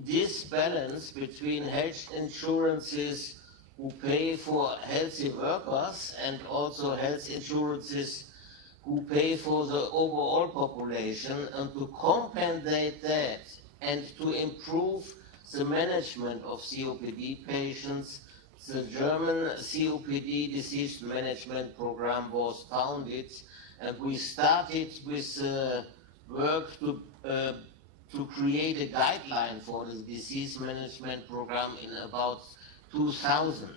disbalance between health insurances who pay for healthy workers and also health insurances who pay for the overall population, and to compensate that and to improve the management of COPD patients, the German COPD disease management program was founded, and we started with work to create a guideline for the disease management program in about 2000.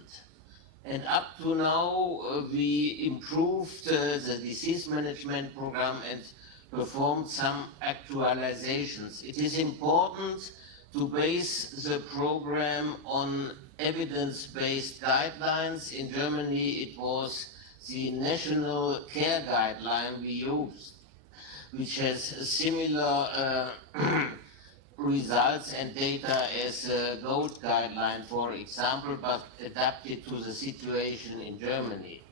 And up to now, we improved the disease management program and performed some actualizations. It is important to base the program on evidence-based guidelines. In Germany, it was the National Care Guideline we used, which has similar results and data as a GOLD guideline, for example, but adapted to the situation in Germany.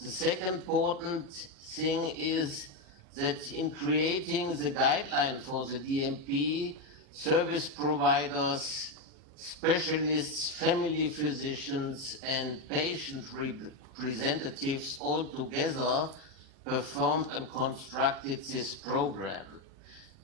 The second important thing is that in creating the guideline for the DMP, service providers, specialists, family physicians, and patient representatives all together performed and constructed this program.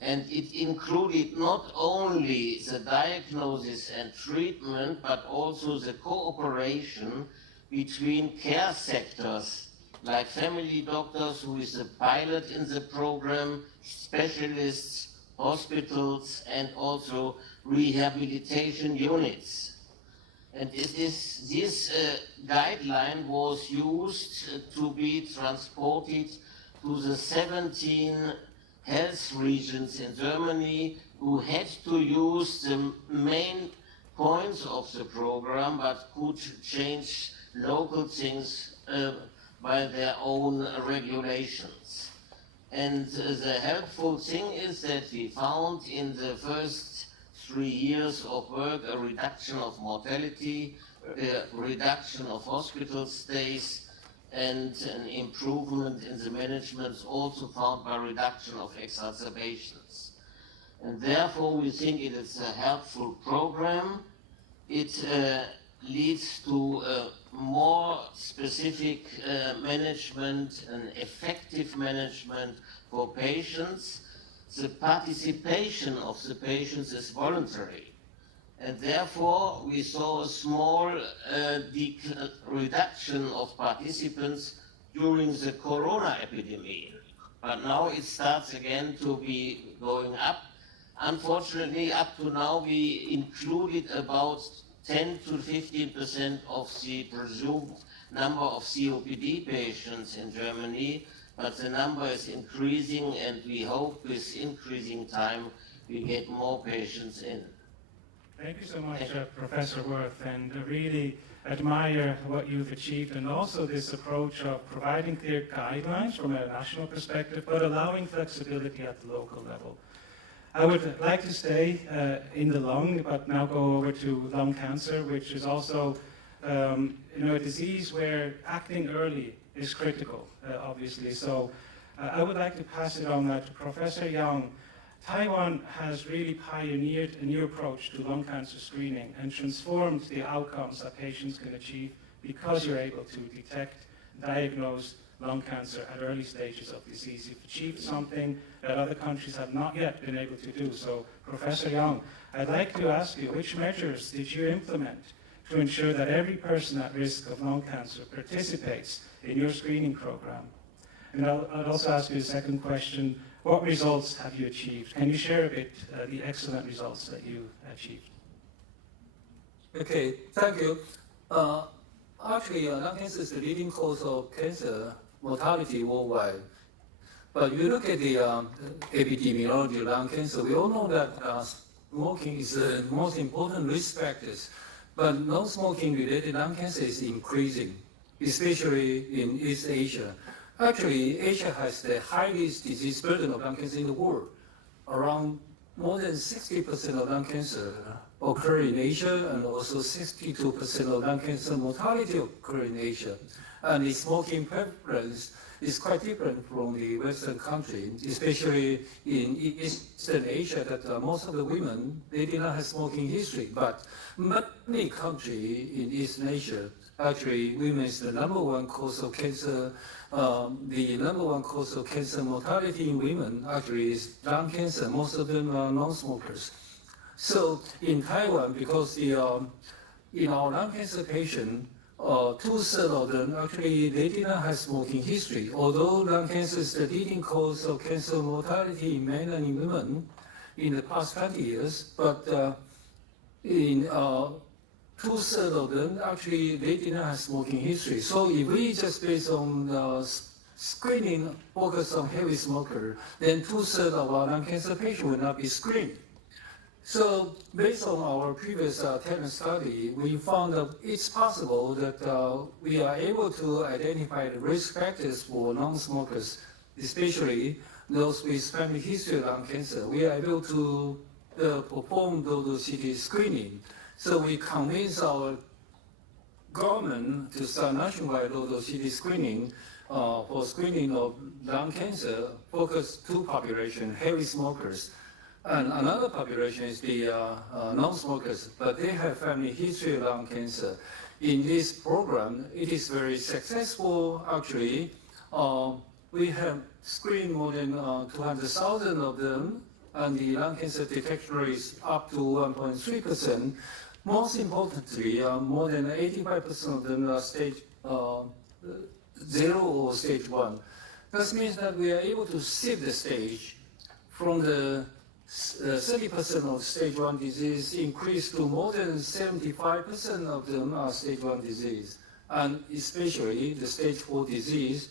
And it included not only the diagnosis and treatment, but also the cooperation between care sectors, like family doctors, who is the pilot in the program, specialists, hospitals, and also rehabilitation units. And this guideline was used to be transported to the 17 health regions in Germany who had to use the main points of the program but could change local things by their own regulations. And the helpful thing is that we found in the first 3 years of work a reduction of mortality, a reduction of hospital stays, and an improvement in the management also found by reduction of exacerbations. And therefore we think it is a helpful program. It leads to more specific management and effective management for patients. The participation of the patients is voluntary. And therefore, we saw a small reduction of participants during the corona epidemic. But now it starts again to be going up. Unfortunately, up to now, we included about 10 to 15% of the presumed number of COPD patients in Germany, but the number is increasing, and we hope with increasing time we get more patients in. Thank you so much, Professor Worth, and really admire what you've achieved, and also this approach of providing clear guidelines from a national perspective, but allowing flexibility at the local level. I would like to stay in the lung, but now go over to lung cancer, which is also a disease where acting early is critical, obviously. So I would like to pass it on to Professor Yang. Taiwan has really pioneered a new approach to lung cancer screening and transformed the outcomes that patients can achieve because you're able to detect, diagnose lung cancer at early stages of disease. You've achieved something that other countries have not yet been able to do. So, Professor Yang, I'd like to ask you, which measures did you implement to ensure that every person at risk of lung cancer participates in your screening program? And I'd also ask you a second question. What results have you achieved? Can you share a bit the excellent results that you achieved? Okay, thank you. Actually, lung cancer is the leading cause of cancer mortality worldwide. But if you look at the epidemiology of lung cancer, we all know that smoking is the most important risk factors. But non-smoking related lung cancer is increasing, especially in East Asia. Actually, Asia has the highest disease burden of lung cancer in the world. Around more than 60% of lung cancer occur in Asia, and also 62% of lung cancer mortality occur in Asia. And the smoking preference is quite different from the Western country, especially in Eastern Asia, that most of the women, they did not have smoking history. But many countries in Eastern Asia, actually, women is the number one cause of cancer. The number one cause of cancer mortality in women actually is lung cancer. Most of them are non-smokers. So in Taiwan, because in our lung cancer patient, 2/3 of them actually they did not have smoking history. Although lung cancer is the leading cause of cancer mortality in men and in women in the past 20 years, but in 2/3 of them actually they did not have smoking history. So if we just based on screening focus on heavy smoker, then 2/3 of our lung cancer patients will not be screened. So based on our previous talent study, we found that it's possible that we are able to identify the risk factors for non-smokers, especially those with family history of lung cancer. We are able to perform those CT screening. So we convince our government to start nationwide those CT screening for screening of lung cancer, focus two populations, heavy smokers. And another population is the non-smokers, but they have family history of lung cancer. In this program, it is very successful, actually. We have screened more than 200,000 of them, and the lung cancer detection rate is up to 1.3%. Most importantly, more than 85% of them are stage 0 or stage 1. That means that we are able to shift the stage from the 30% of stage 1 disease increased to more than 75% of them are stage 1 disease. And especially the stage 4 disease,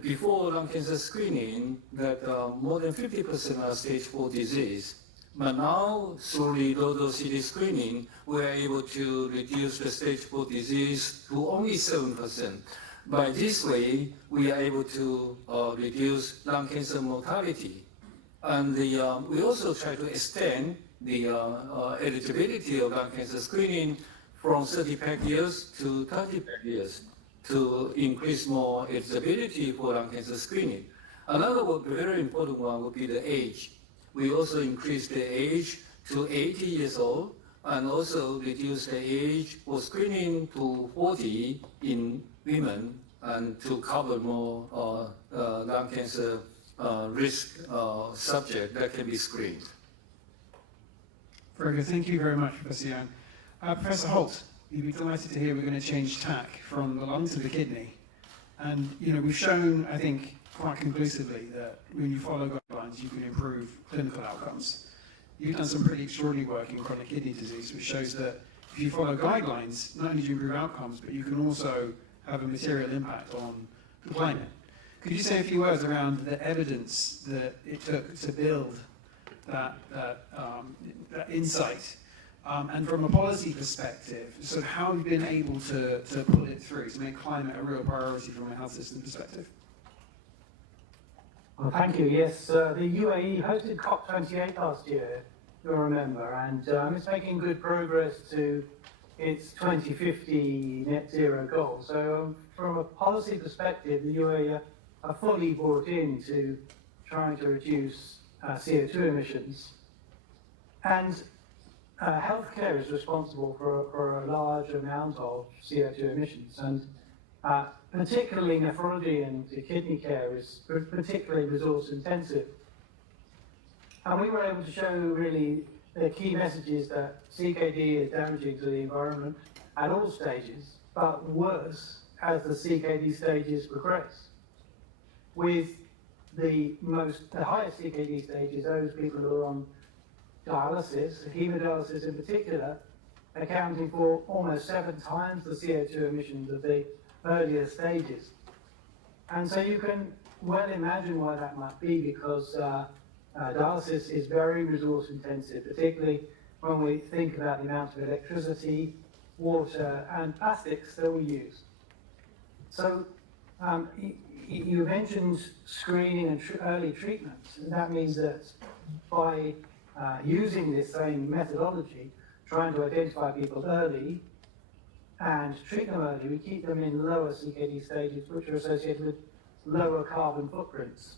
before lung cancer screening, that more than 50% are stage 4 disease. But now, through the low-dose CT screening, we are able to reduce the stage 4 disease to only 7%. By this way, we are able to reduce lung cancer mortality. And we also try to extend the eligibility of lung cancer screening from 35 years to 35 years to increase more eligibility for lung cancer screening. Another very important one would be the age. We also increase the age to 80 years old and also reduce the age for screening to 40 in women and to cover more lung cancer risk subject that can be screened. Very good. Thank you very much, Professor Young. Professor Holt, you'd be delighted to hear we're going to change tack from the lung to the kidney. And, we've shown, I think, quite conclusively that when you follow guidelines, you can improve clinical outcomes. You've done some pretty extraordinary work in chronic kidney disease, which shows that if you follow guidelines, not only do you improve outcomes, but you can also have a material impact on the climate. Could you say a few words around the evidence that it took to build that insight? And from a policy perspective, sort of how you've been able to pull it through, to make climate a real priority from a health system perspective? Well, thank you. Yes, the UAE hosted COP28 last year, you'll remember, and it's making good progress to its 2050 net zero goal. So from a policy perspective, the UAE are fully bought into trying to reduce CO2 emissions. And healthcare is responsible for a large amount of CO2 emissions. And particularly nephrology and kidney care is particularly resource intensive. And we were able to show really the key messages that CKD is damaging to the environment at all stages, but worse as the CKD stages progress. With the highest CKD stages, those people who are on dialysis, hemodialysis in particular, accounting for almost 7 times the CO2 emissions of the earlier stages. And so you can well imagine why that might be, because dialysis is very resource intensive, particularly when we think about the amount of electricity, water and plastics that we use. So you mentioned screening and early treatments, and that means that by using this same methodology, trying to identify people early and treat them early, we keep them in lower CKD stages, which are associated with lower carbon footprints.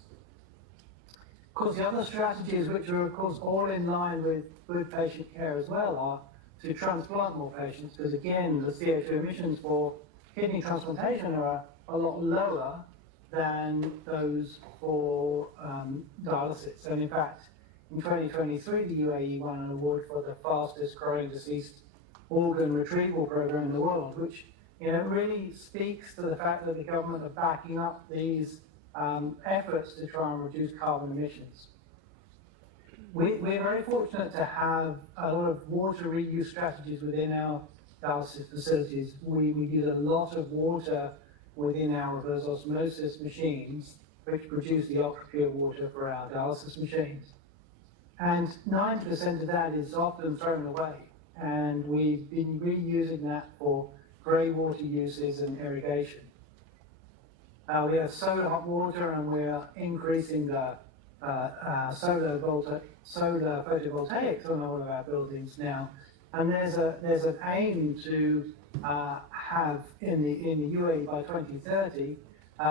Of course, the other strategies, which are of course all in line with good patient care as well, are to transplant more patients, because again, the CO2 emissions for kidney transplantation are a lot lower than those for dialysis. And in fact, in 2023, the UAE won an award for the fastest growing deceased organ retrieval program in the world, which really speaks to the fact that the government are backing up these efforts to try and reduce carbon emissions. We're very fortunate to have a lot of water reuse strategies within our dialysis facilities. We use a lot of water within our reverse osmosis machines, which produce the ultra-pure water for our dialysis machines. And 90% of that is often thrown away. And we've been reusing that for grey water uses and irrigation. We have solar hot water, and we're increasing the solar photovoltaics on all of our buildings now. And there's an aim to have in the UAE by 2030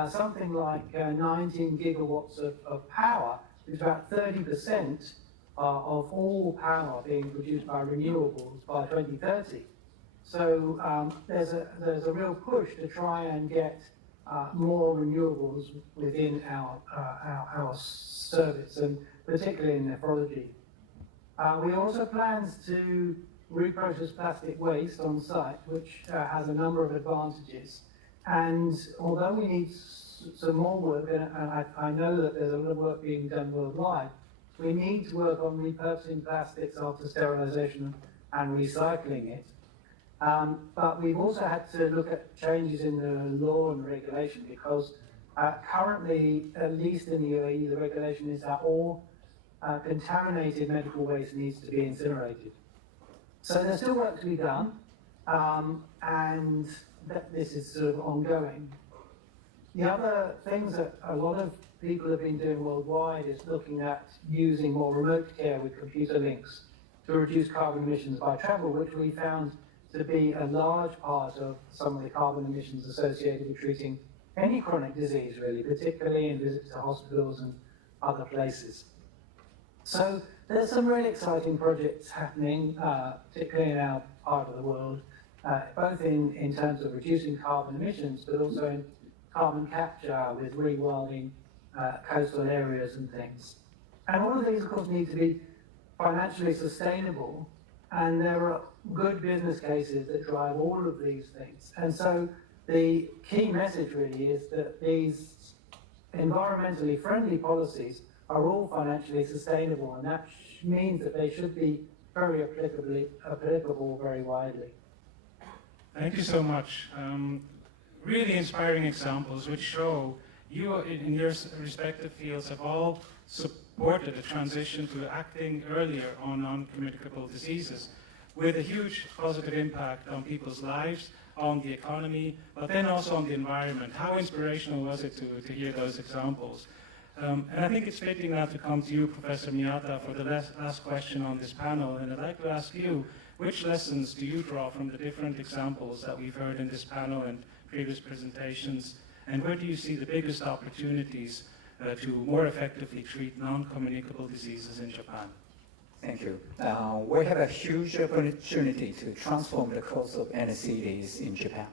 something like 19 gigawatts of power, which is about 30% of all power being produced by renewables by 2030. So there's a real push to try and get more renewables within our service, and particularly in nephrology. We also plans to reprocess plastic waste on site, which has a number of advantages. And although we need some more work, and I know that there's a lot of work being done worldwide, we need to work on repurposing plastics after sterilization and recycling it. But we've also had to look at changes in the law and regulation, because currently, at least in the UAE, the regulation is that all contaminated medical waste needs to be incinerated. So there's still work to be done, and this is sort of ongoing. The other things that a lot of people have been doing worldwide is looking at using more remote care with computer links to reduce carbon emissions by travel, which we found to be a large part of some of the carbon emissions associated with treating any chronic disease, really, particularly in visits to hospitals and other places. So there's some really exciting projects happening, particularly in our part of the world, both in terms of reducing carbon emissions, but also in carbon capture with rewilding coastal areas and things. And all of these, of course, need to be financially sustainable, and there are good business cases that drive all of these things. And so the key message really is that these environmentally friendly policies are all financially sustainable, and that means that they should be very applicable very widely. Thank you so much. Really inspiring examples which show you in your respective fields have all supported a transition to acting earlier on non-communicable diseases with a huge positive impact on people's lives, on the economy, but then also on the environment. How inspirational was it to hear those examples? And I think it's fitting now to come to you, Professor Miyata, for the last question on this panel. And I'd like to ask you, which lessons do you draw from the different examples that we've heard in this panel and previous presentations? And where do you see the biggest opportunities to more effectively treat non-communicable diseases in Japan? Thank you. We have a huge opportunity to transform the course of NCDs in Japan.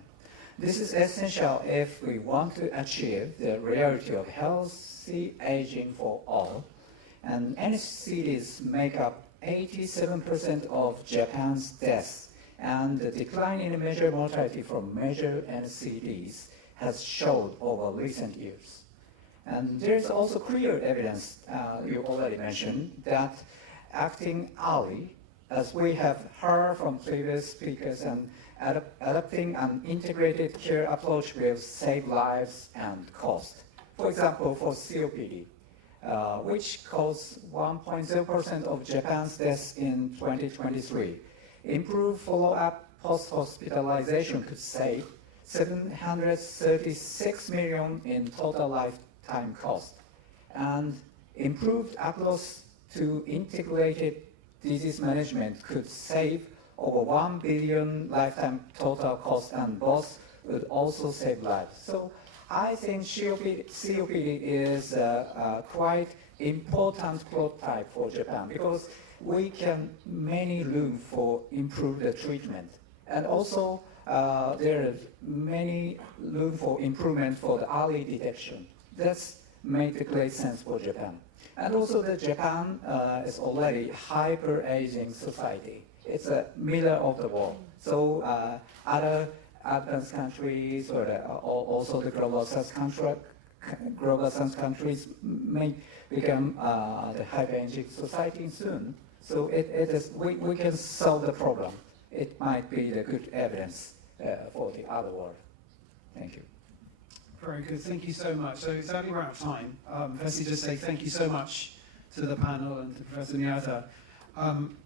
This is essential if we want to achieve the reality of healthy aging for all. And NCDs make up 87% of Japan's deaths, and the decline in major mortality from major NCDs has showed over recent years. And there's also clear evidence, you already mentioned, that acting early, as we have heard from previous speakers, and adopting an integrated care approach will save lives and cost. For example, for COPD, which caused 1.0% of Japan's deaths in 2023, improved follow-up post-hospitalization could save 736 million in total lifetime cost, and improved approach to integrated disease management could save over 1 billion lifetime total cost, and both would also save lives. So I think COPD is a quite important prototype for Japan, because we can many room for improved treatment, and also there is many room for improvement for the early detection. That's made a great sense for Japan. And also that Japan is already hyper-aging society. It's a mirror of the world. So other advanced countries, or also the global south countries may become the hyper-aging society soon. So we can solve the problem. It might be the good evidence for the other world. Thank you. Very good, thank you so much. So sadly we're out of time. Firstly, just say thank you so much to the panel and to Professor Miyata.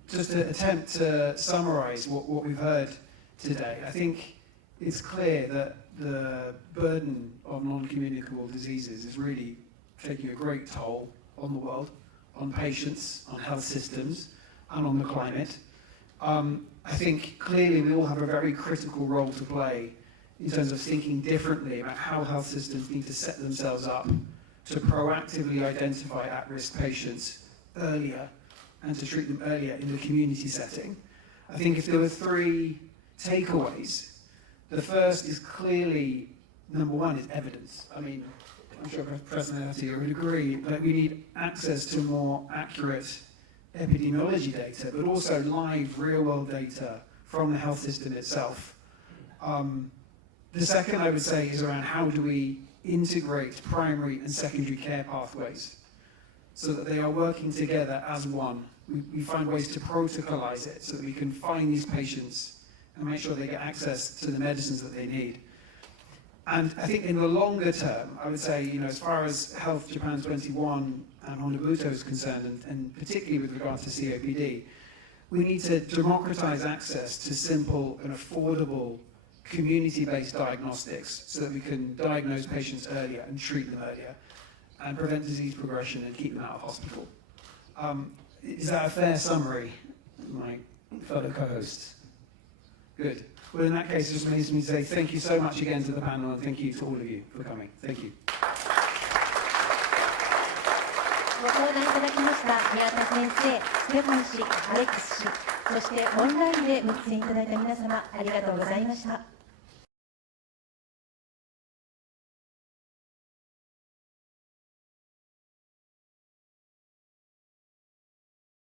Just to attempt to summarize what we've heard today, I think it's clear that the burden of non-communicable diseases is really taking a great toll on the world, on patients, on health systems, and on the climate. I think clearly we all have a very critical role to play in terms of thinking differently about how health systems need to set themselves up to proactively identify at-risk patients earlier and to treat them earlier in the community setting. I think if there were three takeaways, the first is clearly, number one, is evidence. I mean, I'm sure Professor Miyata would agree that we need access to more accurate epidemiology data, but also live real-world data from the health system itself. The second, I would say, is around how do we integrate primary and secondary care pathways so that they are working together as one. We find ways to protocolize it so that we can find these patients and make sure they get access to the medicines that they need. And I think in the longer term, I would say, as far as Health Japan 21 and Hondabuto is concerned, and particularly with regards to COPD, we need to democratize access to simple and affordable community-based diagnostics so that we can diagnose patients earlier and treat them earlier and prevent disease progression and keep them out of hospital. Is that a fair summary, my fellow co-hosts? Good. Well, in that case, it just leaves me to say thank you so much again to the panel and thank you to all of you for coming. Thank you. ご登壇いただきました宮田先生、ステファン氏、アレックス氏、そしてオンラインでご出演いただいた皆様、ありがとうございました。